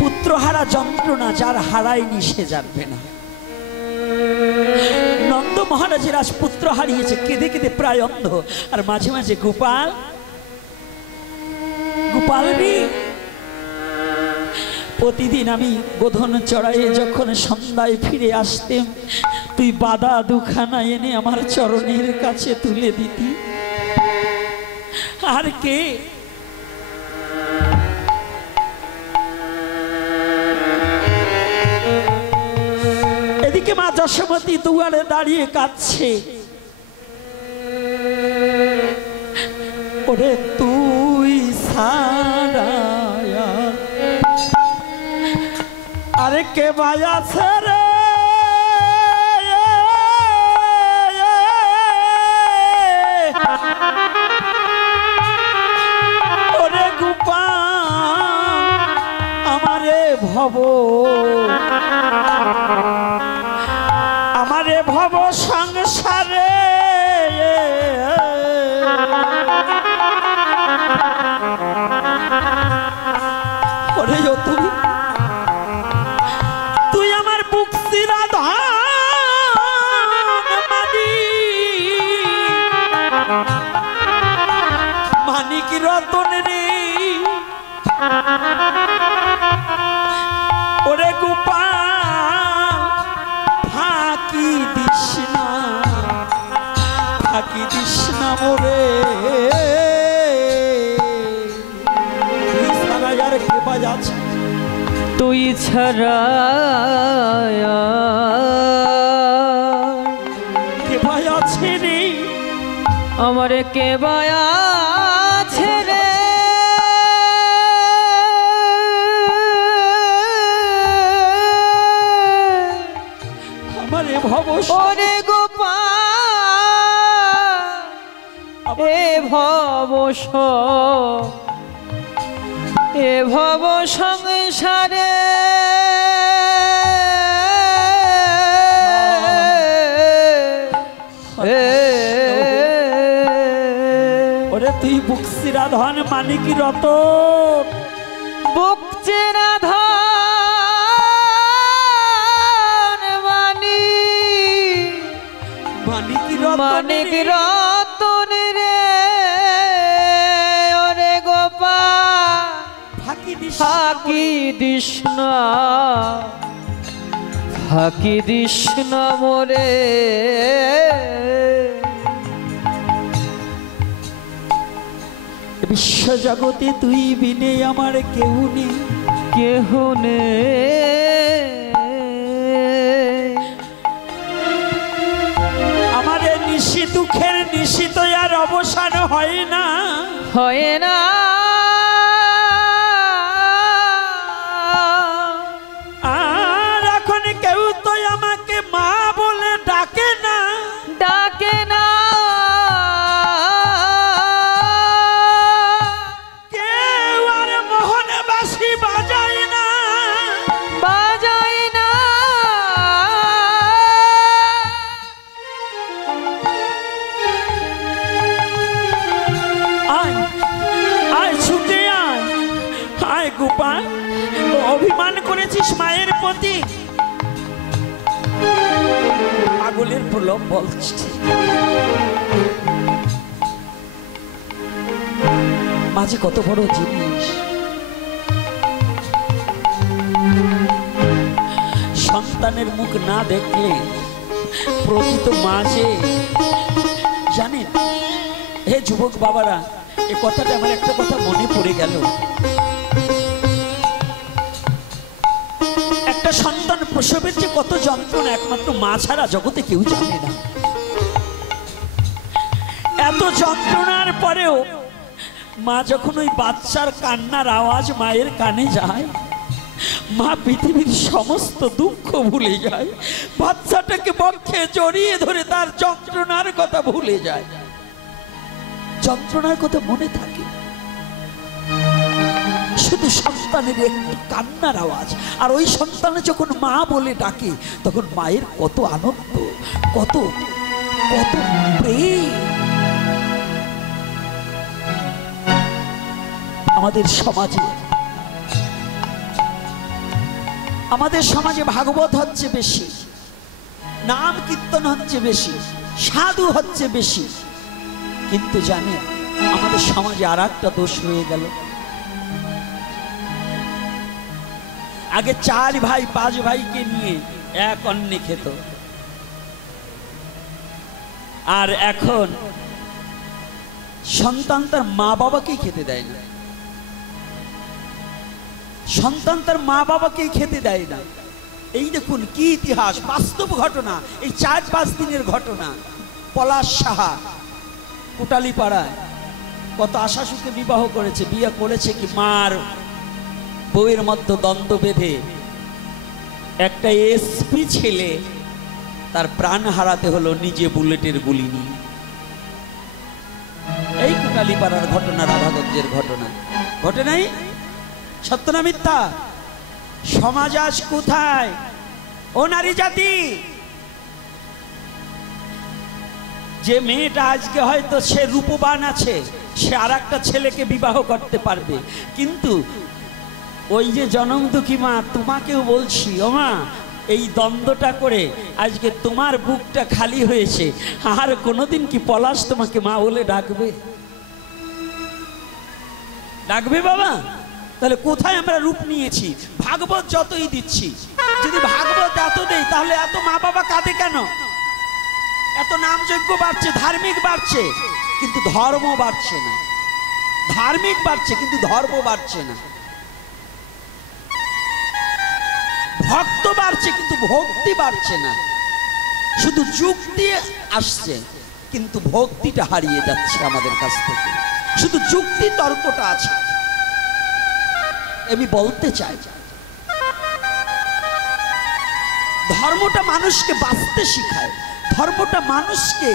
পুত্রহারা যন্ত্রণা যার হারায়নি সে জানবে না। নন্দ মহারাজের আজ পুত্র হারিয়েছে, কেঁদে কেঁদে প্রায় অন্ধ। আর মাঝে মাঝে গোপাল, গোপাল রে, প্রতিদিন আমি গোধন চড়াইয়ে যখন সন্ধ্যায় ফিরে আসতেম তুই বাদা দুখানা এনে আমার চরণের কাছে তুলে দিতি। আর কে এদিকে মা যশোমতী দুয়ারে দাঁড়িয়ে কাঁদছে। ওরে তুই সারা আরে কে বায়াছে রে, ওরে গোপাল আমারে ভব, আমারে ভব সংসারে ওরে তুই, তুই আমার বুক চিরা মানিক রতন রে, ওরে গোপাল ফাঁকি দিস না, ফাঁকি দিস না মোরে, আর কে বাজাচ্ছে তুই ছাড়া কে বাজাচ্ছে রে, আমার কে বায়াছে রে, আমারে ভব ওরে গোপাল এ ভব এ ভব সংসারে ওরে তুই বুক চিরা ধন মানিক রতন, বুক চেরা ধন মানিক মানিক রতন রে, ওরে গোপাল ফাঁকি দিস ফাঁকি দিস না, ফাঁকি দিস না মোরে, বিশ্ব জগতে তুই বিনে আমার কেউ নেই, কেহ নেই, আমাদের নিশি দুঃখের নিশি তো আর অবসান হয় না, হয় না, আর এখন কেউ তো আমাকে মা বলে ডাকে না, ডাকে না, কেউ আর মোহনে বাঁশি বাজায় না, বাজায় না, আয় আয় ছুটে আয়, আয় গোপাল অভিমান করেছিস মায়ের প্রতি, পাগলের প্রলোভ বলছে, মাঝে কত বড় জিনিস, সন্তানের মুখ না দেখলে প্রকৃত মাঝে জানেন। হে যুবক বাবারা, এ কথাটা আমার একটা কথা মনে পড়ে গেল। একটা সন্তান প্রসবের যে কত যন্ত্রণা একমাত্র মা ছাড়া জগতে কেউ জানে না। এত যন্ত্রণার পরেও মা যখন ওই বাচ্চার কান্নার আওয়াজ মায়ের কানে যায়, মা পৃথিবীর সমস্ত দুঃখ ভুলে যায়, বাচ্চাটাকে বক্ষে জড়িয়ে ধরে তার যন্ত্রণার কথা ভুলে যায়, যন্ত্রণার কথা মনে থাকে শুধু সন্তানের একটু কান্নার আওয়াজ। আর ওই সন্তানে যখন মা বলে ডাকে তখন মায়ের কত আনন্দ, কত কত প্রেম। আমাদের সমাজে ভাগবত হচ্ছে বেশি, নাম কীর্তন হচ্ছে বেশি, সাধু হচ্ছে বেশি, কিন্তু জানে আমাদের সমাজে আর একটা দোষ হয়ে গেল। আগে 4 ভাই 5 ভাইকে নিয়ে এক অন্নে খেত, আর এখন সন্তান তার মা বাবাকেই খেতে দেয় না, সন্তান তার মা বাবাকেই খেতে দেয় না। এই দেখুন কি ইতিহাস, বাস্তব ঘটনা, এই 4-5 দিনের ঘটনা। পলাশ সাহা কোটালীপাড়ায় কত আশা সুখে বিবাহ করেছে, বিয়ে করেছে কি মার বউয়ের মধ্যে দ্বন্দ্ব বেঁধে একটা এসপি ছেলে তার প্রাণ হারাতে হলো নিজে বুলেটের গুলি নিয়ে। এই কোটালীপাড়ার ঘটনা, রাধাগঞ্জের ঘটনা। ঘটে নাই? সত্য না মিথ্যা? সমাজ আজ কোথায়? ও নারী জাতি, যে মেয়েটা আজকে হয়তো সে রূপবান আছে, সে আর একটা ছেলেকে বিবাহ করতে পারবে, কিন্তু ওই যে জনম দুঃখী মা, তোমাকেও বলছি ও মা, এই দ্বন্দ্বটা করে আজকে তোমার বুকটা খালি হয়েছে, আর কোনোদিন কি পলাশ তোমাকে মা বলে ডাকবে? ডাকবে বাবা? তাহলে কোথায় আমরা রূপ নিয়েছি? ভাগবত যতই দিচ্ছি, যদি ভাগবত এত দেই তাহলে এত মা বাবা কাঁদে কেন? এত নামযজ্ঞ বাড়ছে, ধার্মিক বাড়ছে, কিন্তু ধর্ম বাড়ছে না। ধার্মিক বাড়ছে কিন্তু ধর্ম বাড়ছে না। ভক্ত বাড়ছে কিন্তু ভক্তি বাড়ছে না। শুধু যুক্তি আসছে কিন্তু ভক্তিটা হারিয়ে যাচ্ছে আমাদের কাছ থেকে। শুধু যুক্তি তর্কটা আছে। আমি বলতে চাই, ধর্মটা মানুষকে বাঁচতে শিখায়, ধর্মটা মানুষকে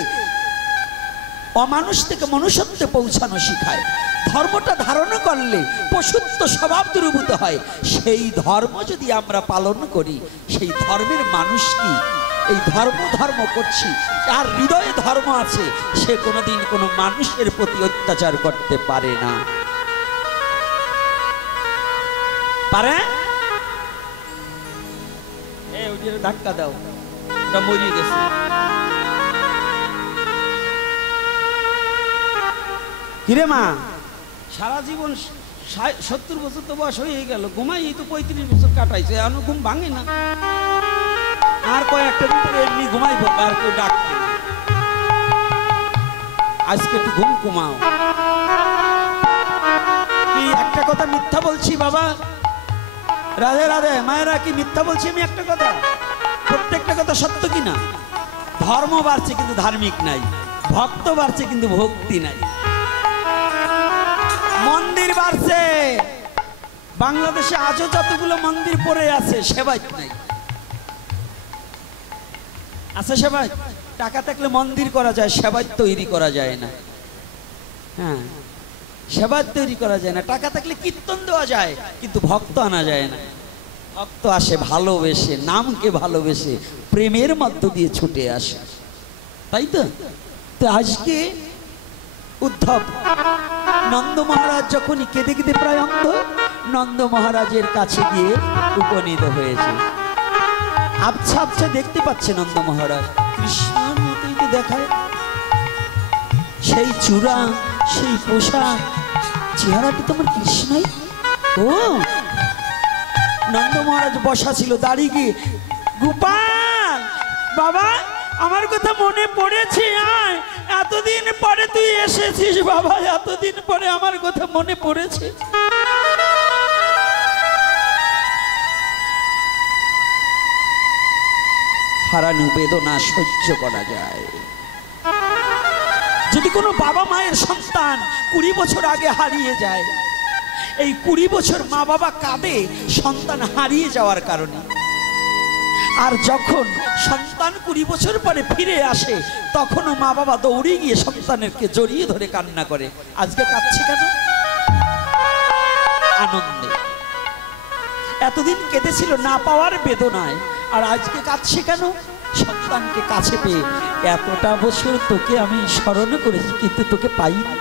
অমানুষ থেকে মনুষ্যত্বে পৌঁছানো শিখায়। ধর্মটা ধারণ করলে পশুত্ব স্বভাব দূরীভূত হয়। সেই ধর্ম যদি আমরা পালন করি, সেই ধর্মের মানুষ কি এই ধর্ম করছি, যার হৃদয়ে ধর্ম আছে, সে কোনোদিন কোনো মানুষের প্রতি অত্যাচার করতে পারে না। পারে? ধাক্কা দাও, ওটা মরিয়ে গেছে। কিরে মা, সারা জীবন 70 বছর তো বয়স হয়ে গেল, ঘুমাই তো 35 বছর কাটাইছে, এখনো ঘুম ভাঙে না। আর কয়েকটা দিন পরে এমনি ঘুমাই পড়বে, আর কেউ ডাকবে না। আজকে একটু ঘুম কমাও। কি একটা কথা মিথ্যা বলছি বাবা? রাধে রাধে মায়েরা, কি মিথ্যা বলছি আমি একটা কথা? প্রত্যেকটা কথা সত্য কিনা? ধর্ম বাড়ছে কিন্তু ধার্মিক নাই, ভক্ত বাড়ছে কিন্তু ভক্তি নাই। মন্দির বাড়ছে, বাংলাদেশে আজও যতগুলো মন্দির পড়ে আছে সেবায়ত নাই। আছে সেবায়ত? টাকা থাকলে মন্দির করা যায়, সেবায়ত তৈরি করা যায় না। হ্যাঁ, সেবায়ত তৈরি করা যায় না। টাকা থাকলে কীর্তন দেওয়া যায়, কিন্তু ভক্ত আনা যায় না। ভক্ত আসে ভালোবেসে, নামকে ভালোবেসে, প্রেমের মধ্য দিয়ে ছুটে আসে, তাই তো? তো আজকে উদ্ধব নন্দ মহারাজ যখনই কেঁদে কেঁদে প্রায় অন্ধ, নন্দ মহারাজের কাছে গিয়ে উপনীত হয়েছে। আবছা আবছা দেখতে পাচ্ছে নন্দ মহারাজ, কৃষ্ণের মতোই তো দেখায়, সেই চূড়া, সেই পোশাক, চেহারাটা তোমার কৃষ্ণই। ও নন্দ মহারাজ বসা ছিল, দাঁড়িয়ে গিয়ে, গোপাল বাবা, আমার কথা মনে পড়েছে, আয়, এতদিন পরে তুই এসেছিস বাবা, এতদিন পরে আমার কথা মনে পড়েছে। হারানো বেদনা সহ্য করা যায়। যদি কোনো বাবা মায়ের সন্তান 20 বছর আগে হারিয়ে যায়, এই 20 বছর মা বাবা কাঁদে সন্তান হারিয়ে যাওয়ার কারণে। আর যখন সন্তান 20 বছর পরে ফিরে আসে, তখনও মা বাবা দৌড়ে গিয়ে সন্তানেরকে জড়িয়ে ধরে কান্না করে। আজকে কাঁদছে কেন? আনন্দে। এতদিন কেঁদেছিল না পাওয়ার বেদনায়, আর আজকে কাঁদছে কেন? সন্তানকে কাছে পেয়ে। এতটা বছর তোকে আমি স্মরণ করেছি, কিন্তু তোকে পাইনি।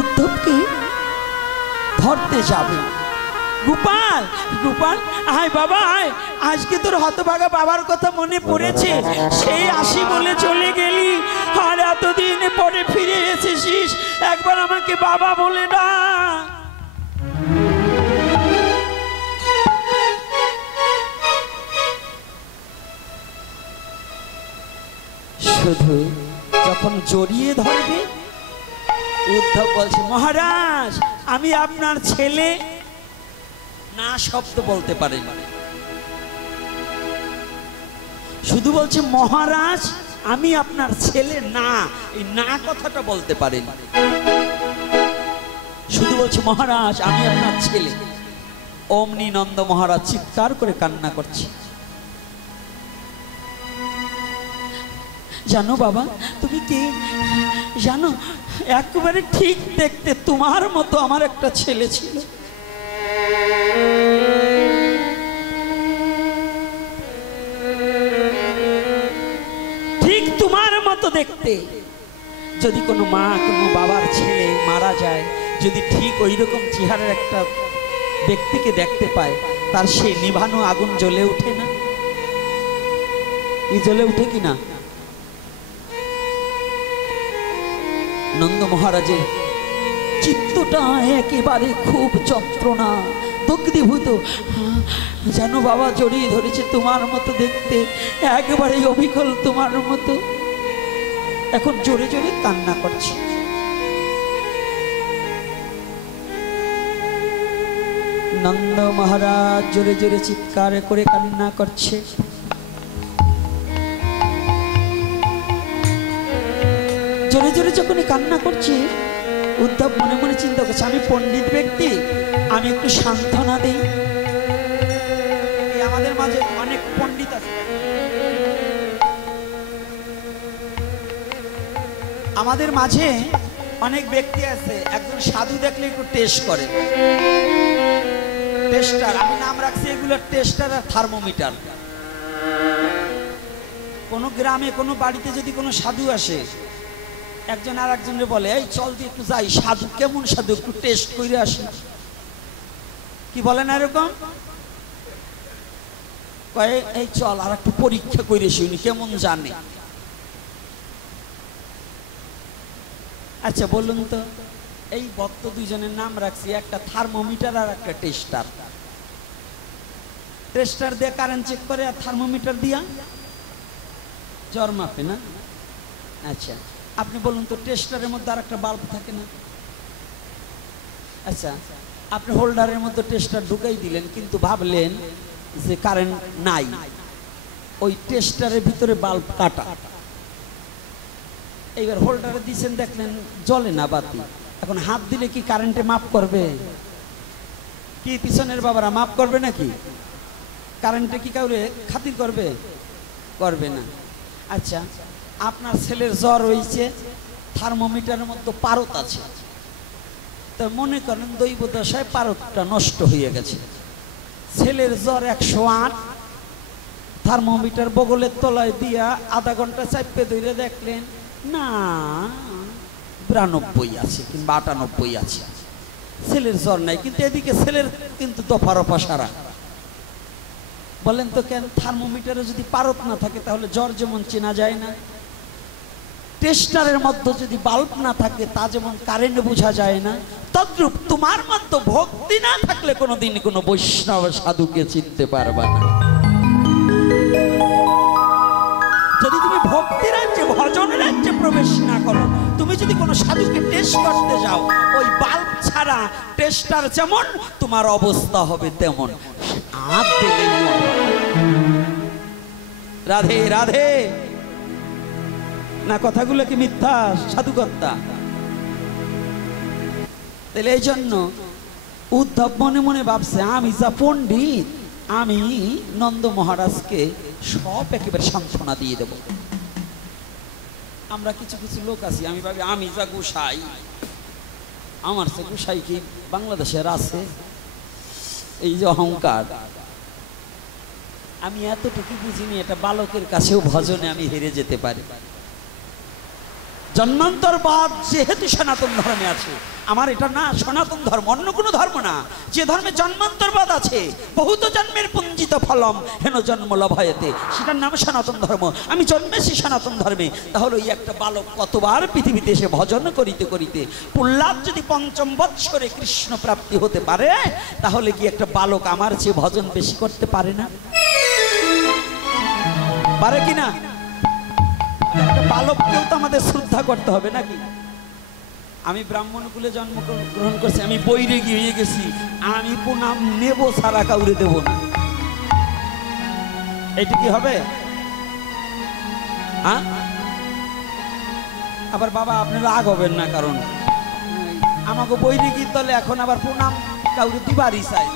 উদ্ধবকে ধরতে যাবে। গোপাল, গোপাল, আয় বাবা আয়, আজকে তোর হতভাগা বাবার কথা মনে পড়েছে। সেই আসি বলে চলে গেলি, আর এতদিন পরে ফিরে এসেছিস, একবার আমাকে বাবা বলে ডাক। শুধু যখন জড়িয়ে ধরবে, উদ্ধব বলছে, মহারাজ আমি আপনার ছেলে। না শব্দ বলতে পারেন, শুধু বলছে মহারাজ আমি আপনার ছেলে না, এই না কথাটা বলতে পারেন। শুধু বলছে মহারাজ আমি আপনার ছেলে। অমনি নন্দ মহারাজ চিৎকার করে কান্না করছে। জানো বাবা তুমি কে? জানো, একেবারে ঠিক দেখতে তোমার মতো আমার একটা ছেলে ছিল। ঠিক তোমার মতো দেখতে। যদি কোনো মা কোনো বাবার ছেলে মারা যায়, যদি ঠিক ওই রকম চেহারার একটা ব্যক্তিকে দেখতে পায়, তার সে নিভানো আগুন জ্বলে ওঠে না? এই জ্বলে উঠে কিনা? নন্দ মহারাজের চিত্তটা একেবারে খুব যন্ত্রণা দগ্ধীভূত। জানো বাবা জড়িয়ে ধরেছে তোমার মতো দেখতে, একেবারে অবিকল তোমার মতো। এখন জোরে জোরে কান্না করছে। নন্দ মহারাজ জোরে জোরে চিৎকার করে কান্না করছে। জোরে জোরে যখনই কান্না করছে, উদ্ধব মনে মনে চিন্তা করছে, আমি পণ্ডিত ব্যক্তি, আমি একটু সান্ত্বনা দিই। আমাদের মাঝে অনেক পণ্ডিত আছে, আমাদের মাঝে অনেক ব্যক্তি আছে, একজন সাধু দেখলে একটু টেস্ট করে। টেস্টার, আমি নাম রাখছি এগুলো টেস্টার আর থার্মোমিটার। কোন গ্রামে কোনো বাড়িতে যদি কোনো সাধু আসে, একজন আর একজনের বলে, এই চল দিয়ে একটু যাই, সাধু কেমন সাধু একটু টেস্ট করে আসি। কি বলে না এরকম? কয়ে এই চল আর একটু পরীক্ষা করে শুনি কেমন জানে। আচ্ছা বলুন তো, এই ভক্ত দুইজনের নাম রাখছি, একটা থার্মোমিটার আর একটা টেস্টার। টেস্টার দিয়ে কারেন্ট চেক করে, আর থার্মোমিটার দিয়া জ্বর মাপে না? আচ্ছা আপনি বলুন তো, টেস্টারের মধ্যে আর একটা বাল্ব থাকে না? আচ্ছা আপনি হোল্ডারের মধ্যে টেস্টার ঢুকাই দিলেন, কিন্তু ভাবলেন যে কারেন্ট নাই, ওই টেস্টারের ভিতরে বাল্ব কাটা। এইবার হোল্ডারে দিয়েছেন, দেখলেন জ্বলে না বাতি। এখন হাত দিলে কি কারেন্টে মাপ করবে? কি পিছনের বাবারা মাপ করবে নাকি? কারেন্টে কি কাউরে খাতির করবে? করবে না। আচ্ছা আপনার ছেলের জ্বর হয়েছে, থার্মোমিটারের মধ্যে পারদ আছে, তো মনে করেন দৈব দশায় পারদটা নষ্ট হয়ে গেছে। ছেলের জ্বর 108, থার্মোমিটার বগলের তলায় দিয়া আধা ঘন্টা চাপে ধরে দেখলেন না 92 আছে কিংবা 98 আছে, ছেলের জ্বর নাই। কিন্তু এদিকে ছেলের কিন্তু দফা রফা সারা। বলেন তো কেন? থার্মোমিটারে যদি পারদ না থাকে তাহলে জ্বর যেমন চেনা যায় না, টেস্টারের মধ্যে যদি বাল্ব না থাকে তা যেমন কারেন্ট বোঝা যায় না, তদ্রূপ তোমার মধ্যে ভক্তি না থাকলে কোনোদিন কোনো বৈষ্ণব সাধুকে চিনতে পারবা না। যদি তুমি ভক্তি রাজ্যে ভজন রাজ্যে প্রবেশ না করো, তুমি যদি কোনো সাধুকে টেস্ট করতে যাও, ওই বাল্ব ছাড়া টেস্টার যেমন তোমার অবস্থা হবে তেমন। হাত দিলে রাধে রাধে না, কথাগুলো কি মিথ্যা সাধুকর্তা? তাহলে এই জন্য উদ্ধব মনে মনে ভাবছে, আমি যা পণ্ডিত, আমি নন্দ মহারাজকে সব একেবারে সান্ত্বনা দিয়ে দেব। আমরা কিছু কিছু লোক আছি, আমি ভাবি আমি যা গোসাই, আমার সে গোসাই কি বাংলাদেশের আছে? এই যে অহংকার, আমি এতটুকু বুঝিনি এটা বালকের কাছেও ভজনে আমি হেরে যেতে পারি। জন্মান্তরবাদ যেহেতু সনাতন ধর্মে আছে, আমার এটা না সনাতন ধর্ম, অন্য কোনো ধর্ম না। যে ধর্মে জন্মান্তরবাদ আছে, বহুত জন্মের পুঞ্জিত ফলম হেন জন্ম লভয়েতে, সেটার নাম সনাতন ধর্ম। আমি জন্মেছি সনাতন ধর্মে। তাহলে ওই একটা বালক কতবার পৃথিবীতে এসে ভজন করিতে করিতে প্রহ্লাদ যদি ৫ম বৎসরে কৃষ্ণ প্রাপ্তি হতে পারে, তাহলে কি একটা বালক আমার চেয়ে ভজন বেশি করতে পারে না? পারে কিনা? একটা বালককেও তো আমাদের শ্রদ্ধা করতে হবে নাকি? আমি ব্রাহ্মণ কুলে জন্মগ্রহণ করছি, আমি বৈরাগী হয়ে গেছি, আমি প্রণাম নেব ছাড়া কাউরে দেব না, এইটা কি হবে? হ্যাঁ, আবার বাবা আপনি রাগ হবেন না, কারণ আমাকে বৈরাগীর দলে এখন আবার প্রণাম কাউরে দিবারই চাই,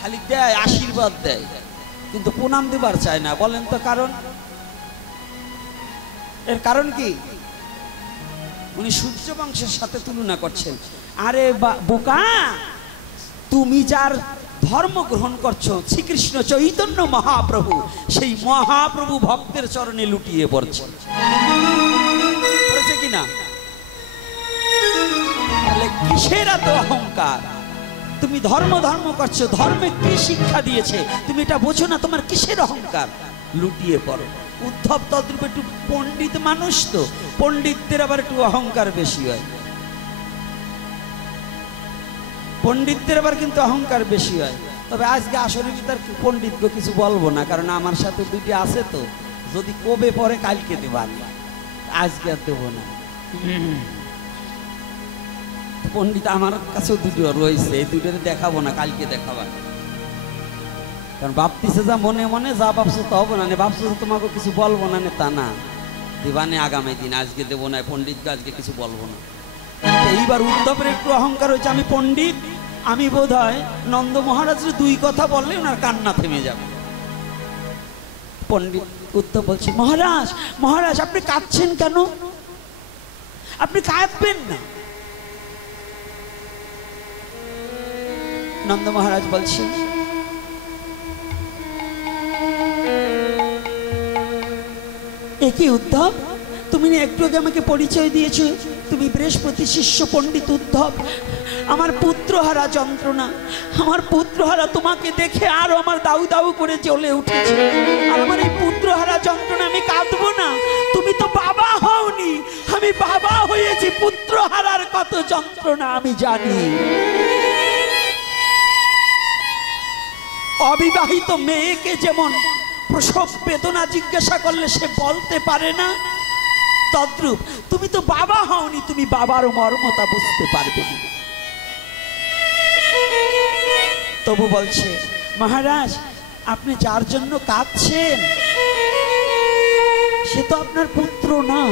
খালি দেয় আশীর্বাদ দেয়, কিন্তু প্রণাম দিবার চায় না। বলেন তো কারণ? এর কারণ কি? উনি সূর্য বংশের সাথে তুলনা করছেন। আরে বোকা, তুমি যার ধর্ম গ্রহণ করছো শ্রীকৃষ্ণ চৈতন্য মহাপ্রভু, সেই মহাপ্রভু ভক্তের চরণে লুটিয়ে পড়ছে, পড়েছে কিনা? তাহলে কিসের এত অহংকার? তুমি ধর্ম ধর্ম করছো, ধর্মে কি শিক্ষা দিয়েছে তুমি এটা বোঝো না? তোমার কিসের অহংকার? লুটিয়ে পড়ো। উদ্ধব তদ্রূপ একটু পণ্ডিত মানুষ, তো পণ্ডিতদের আবার একটু অহংকার বেশি হয়, পণ্ডিতদের আবার কিন্তু অহংকার বেশি হয়। তবে আজকে আসলে তার পণ্ডিতকে কিছু বলবো না, কারণ আমার সাথে দুইটি আছে, তো যদি কবে পরে কালকে দেবা, আজকে আর দেবো না। পণ্ডিত আমার কাছেও দুটো রয়েছে, এই দুটো দেখাবো না, কালকে দেখাবা। কারণ ভাবতেছে যা মনে মনে যা ভাবছো তা হবো না, ভাবছো তোমাকে কিছু বলবো না, তা না দিবানে আগামী দিন, আজকে দেবো না, পণ্ডিতকে আজকে কিছু বলবো না। এইবার উদ্ধবের একটু অহংকার হয়েছে, আমি পণ্ডিত, আমি বোধ হয় নন্দ মহারাজের দুই কথা বললে ওনার কান্না থেমে যাবে। পণ্ডিত উদ্ধব বলছে, মহারাজ মহারাজ আপনি কাঁদছেন কেন? আপনি কাঁদবেন না। নন্দ মহারাজ বলছেন, একই উদ্ধব, তুমি একটু আগে আমাকে পরিচয় দিয়েছো, তুমি বৃহস্পতি শিষ্য পণ্ডিত উদ্ধব। আমার পুত্রহারা যন্ত্রণা, আমার পুত্রহারা তোমাকে দেখে আরো আমার দাউ দাউ করে জ্বলে উঠেছে। আর আমার এই পুত্রহারা যন্ত্রণা আমি কাঁদবো না। তুমি তো বাবা হওনি, আমি বাবা হয়েছি। পুত্রহারার কত যন্ত্রণা আমি জানি। অবিবাহিত মেয়েকে যেমন প্রসব বেদনা জিজ্ঞাসা করলে সে বলতে পারে না, তদ্রূপ তুমি তো বাবা হওনি, তুমি বাবার মর্মতা বুঝতে পারবে না। তবু বলছে, মহারাজ আপনি যার জন্য কাঁদছেন সে তো আপনার পুত্র না।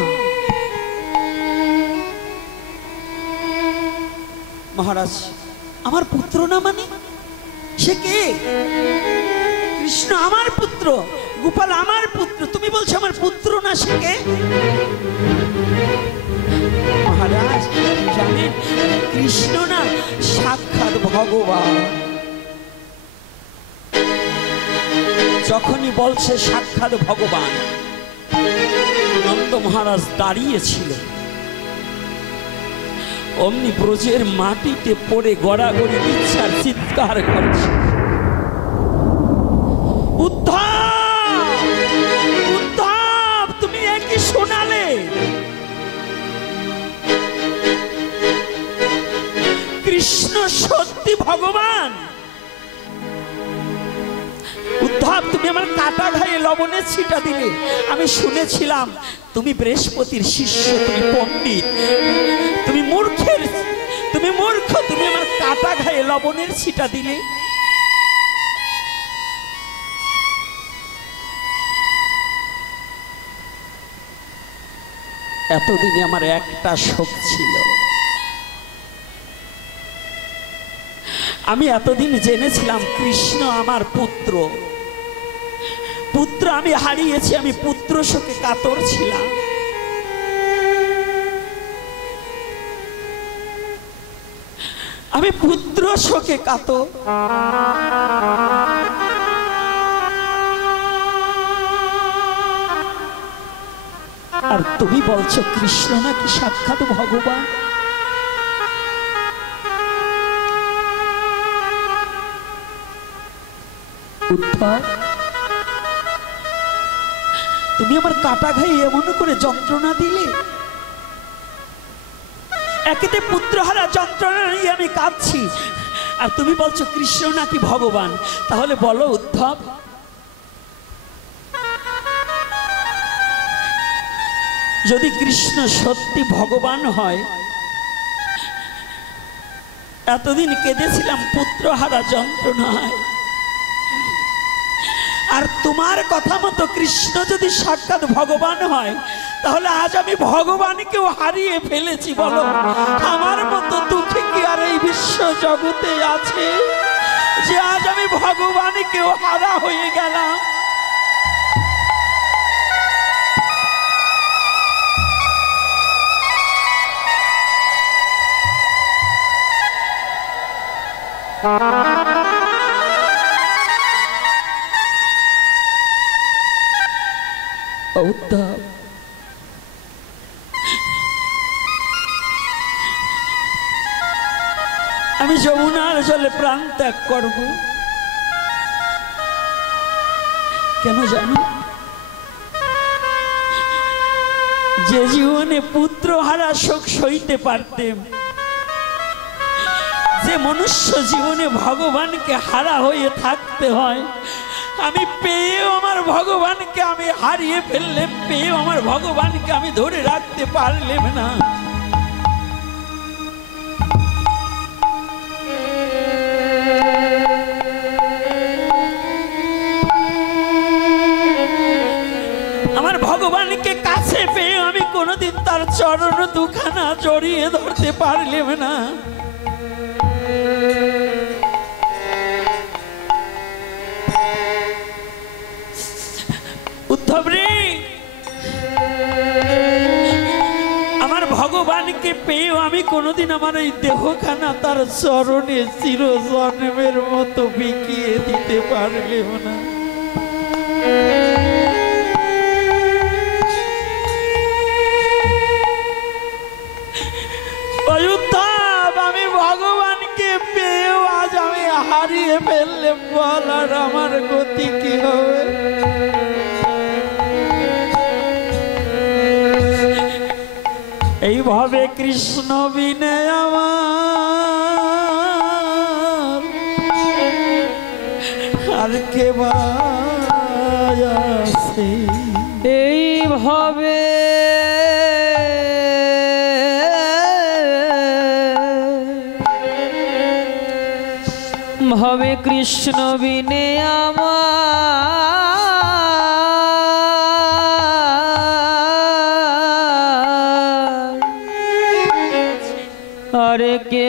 মহারাজ আমার পুত্র না মানে? সে কে? কৃষ্ণ আমার পুত্র, গোপাল আমার পুত্র, তুমি বলছো আমার পুত্র না, সে কে? মহারাজ জানেন কৃষ্ণ না সাক্ষাৎ ভগবান। যখনই বলছে সাক্ষাৎ ভগবান, নন্দ মহারাজ দাঁড়িয়েছিল, অমনি ব্রজের মাটিতে পড়ে গড়াগড়ি ইচ্ছার চিৎকার করছে, উদ্ধব উদ্ধব তুমি একই শোনালে? কৃষ্ণ সত্যি ভগবান? উদ্ধব তুমি আমার কাটা ঘায়ে লবণের ছিটা দিলে। আমি শুনেছিলাম তুমি বৃহস্পতির শিষ্য, তুমি পণ্ডিত, তুমি মূর্খ, তুমি আমার কাটা ঘায়ে লবণের ছিটা দিলে। এতদিনে আমার একটা শোক ছিল। আমি এতদিন জেনেছিলাম কৃষ্ণ আমার পুত্র, পুত্র আমি হারিয়েছি, আমি পুত্র শোকে কাতর ছিলাম। আমি পুত্র শোকে কাতর। আর তুমি বলছো কৃষ্ণ নাকি সাক্ষাৎ ভগবান। উদ্ধব, তুমি আমার কাটা ঘায়ে এমন করে যন্ত্রণা দিলে। একেতে পুত্রহারা যন্ত্রণা নিয়ে আমি কাঁদছি, আর তুমি বলছো কৃষ্ণ নাকি ভগবান। তাহলে বলো উদ্ধব, যদি কৃষ্ণ সত্যি ভগবান হয়, এতদিন কেঁদেছিলাম পুত্রহারা যন্ত্রণায়, আর তোমার কথা মতো কৃষ্ণ যদি সাক্ষাৎ ভগবান হয়, তাহলে আজ আমি ভগবানকেও হারিয়ে ফেলেছি। বলো, আমার মতো দুঃখী কি আর এই বিশ্ব জগতে আছে যে আজ আমি ভগবানকেও হারা হয়ে গেলাম? উদ্ধব, আমি যমুনার জলে প্রাণ ত্যাগ করব। কেন জানো? যে জীবনে পুত্র হারা শোক সইতে পারতেম, যে মনুষ্য জীবনে ভগবানকে হারা হয়ে থাকতে হয়, আমি পেয়েও আমার ভগবানকে আমি হারিয়ে ফেললাম, পেয়েও আমার ভগবানকে আমি ধরে রাখতে পারলাম না। আমার ভগবানকে কাছে পেয়ে আমি কোনোদিন তার চরণ দুখানা জড়িয়ে ধরতে পারলাম না। উদ্ধব রে, আমার ভগবানকে পেয়েও আমি কোনোদিন আমার এই দেহখানা তার চরণে চির জন্মের মতো বিকিয়ে দিতে পারলাম না। আমি ভগবানকে পেয়েও আজ আমি হারিয়ে ফেললাম। বল, আর আমার গতি কি হবে? এইভাবে কৃষ্ণ বিনে আমার আর কে আছে? এইভাবে ভাবে কৃষ্ণ বিনে আমার আর কে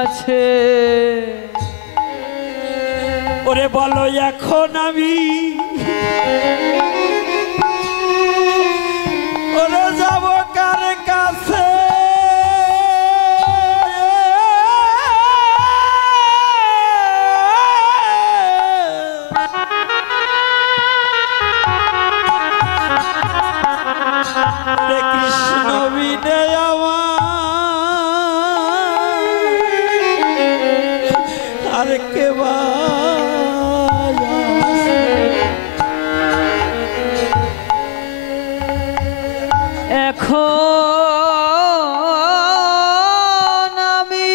আছে? ওরে বলো, এখন আমি ওরে যাব কার কাছে? কৃষ্ণ বিনে আমার আর কে এখন আমি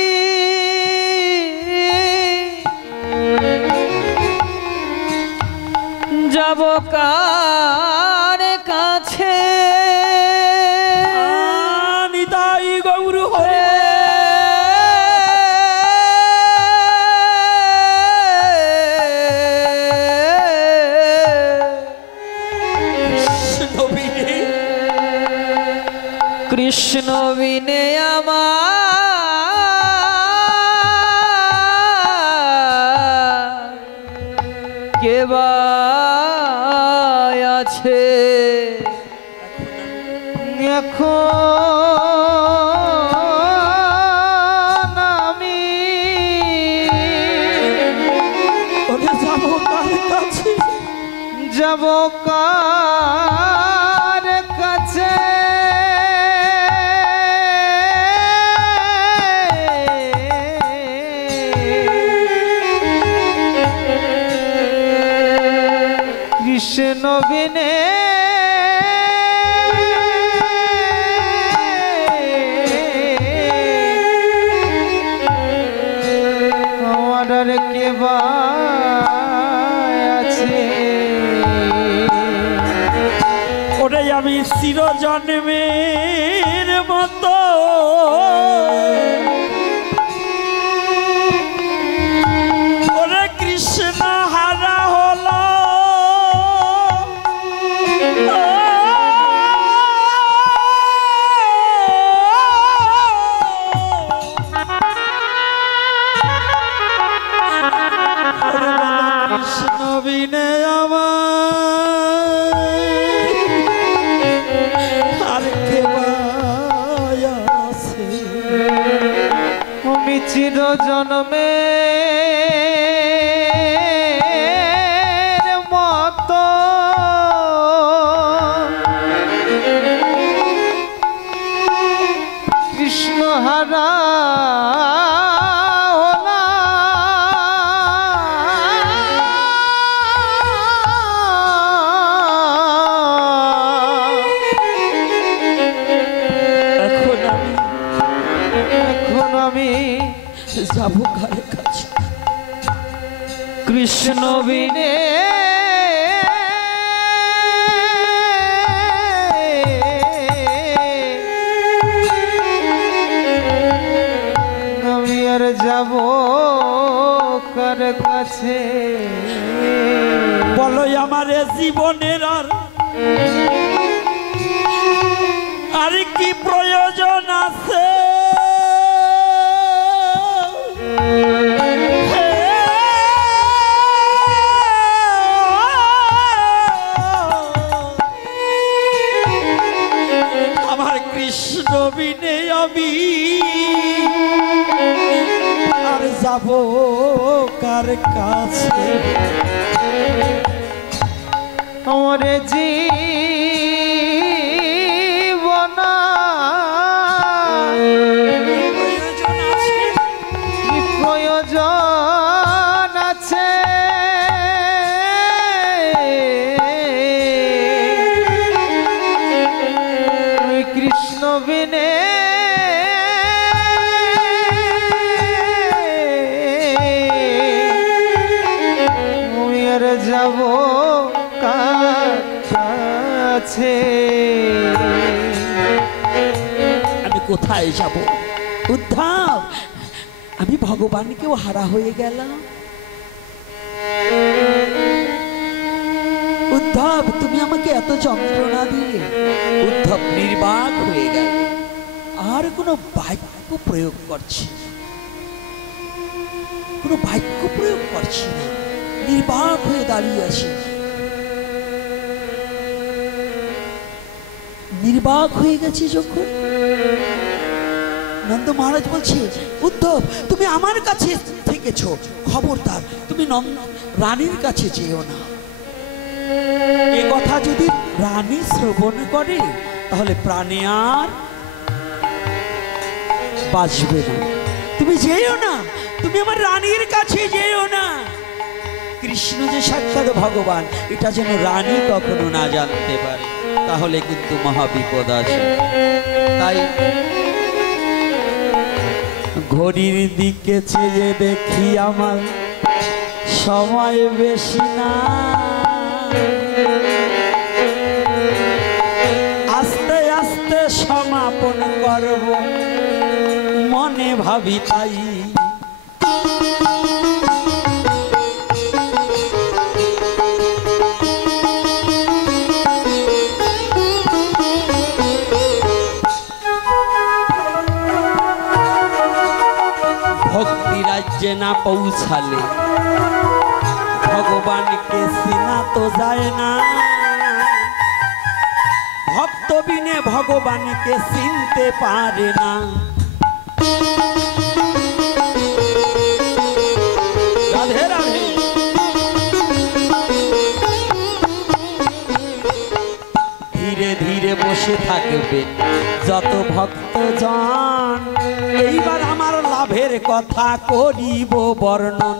যাব কার কাছে? নিতাই গৌর হরে। কৃষ্ণ বিনে আমার কে বা আছে এখন আমি ওরে যাবো কার কাছে যাব কার কাছে কৃষ্ণ বিনে আমার আর কে বা আছে ওরে আমি চিরজন্মের মতো ওরে কৃষ্ণ হারা হলো কৃষ্ণ বিনে আমি চির জন্মে মতো কৃষ্ণ হারা যাবো কার কাছে কৃষ্ণ বিনে আমি আর যাব কার কাছে বলো আমার জীবনের আর কি প্রয়োজন আছে আমার কৃষ্ণ বিনে আমি আর যাব কার কাছে আমার জীবন কি প্রয়োজন আছে কৃষ্ণ বিনে আমি আর যাব কার কাছে আমি কোথায় যাব উদ্ধব আমি ভগবানকেও হারা হয়ে গেলাম উদ্ধব তুমি আমাকে এত যন্ত্রণা দিলে উদ্ধব নির্বাক হয়ে গেল আর কোনো বাক্য প্রয়োগ করছি কোনো বাক্য প্রয়োগ করছি না নির্বাক হয়ে দাঁড়িয়ে আছি নির্বাক হয়ে গেছি যখন নন্দ মহারাজ বলছে উদ্ধব তুমি আমার কাছে থেকেছো খবরদার তুমি রানীর কাছে যেও না এ কথা যদি রানী শ্রবণ করে তাহলে প্রাণে আর বাঁচবে না তুমি যেও না তুমি আমার রানীর কাছে যেও না কৃষ্ণ যে সাক্ষাৎ ভগবান এটা যেন রানী কখনো না জানতে পারে তাহলে কিন্তু মহাবিপদ আছে তাই ঘড়ির দিকে চেয়ে দেখি আমার সময় বেশি না আস্তে আস্তে সমাপন করব মনে ভাবি তাই না পৌঁছালে ভগবানকে চিনা তো যায় না, ভক্ত বিনে ভগবানকে চিনতে পারে না। রাধে রাধে। ধীরে ধীরে বসে থাকবে যত ভক্তজন, এইবার আমার লাভের কথা করিব বর্ণন।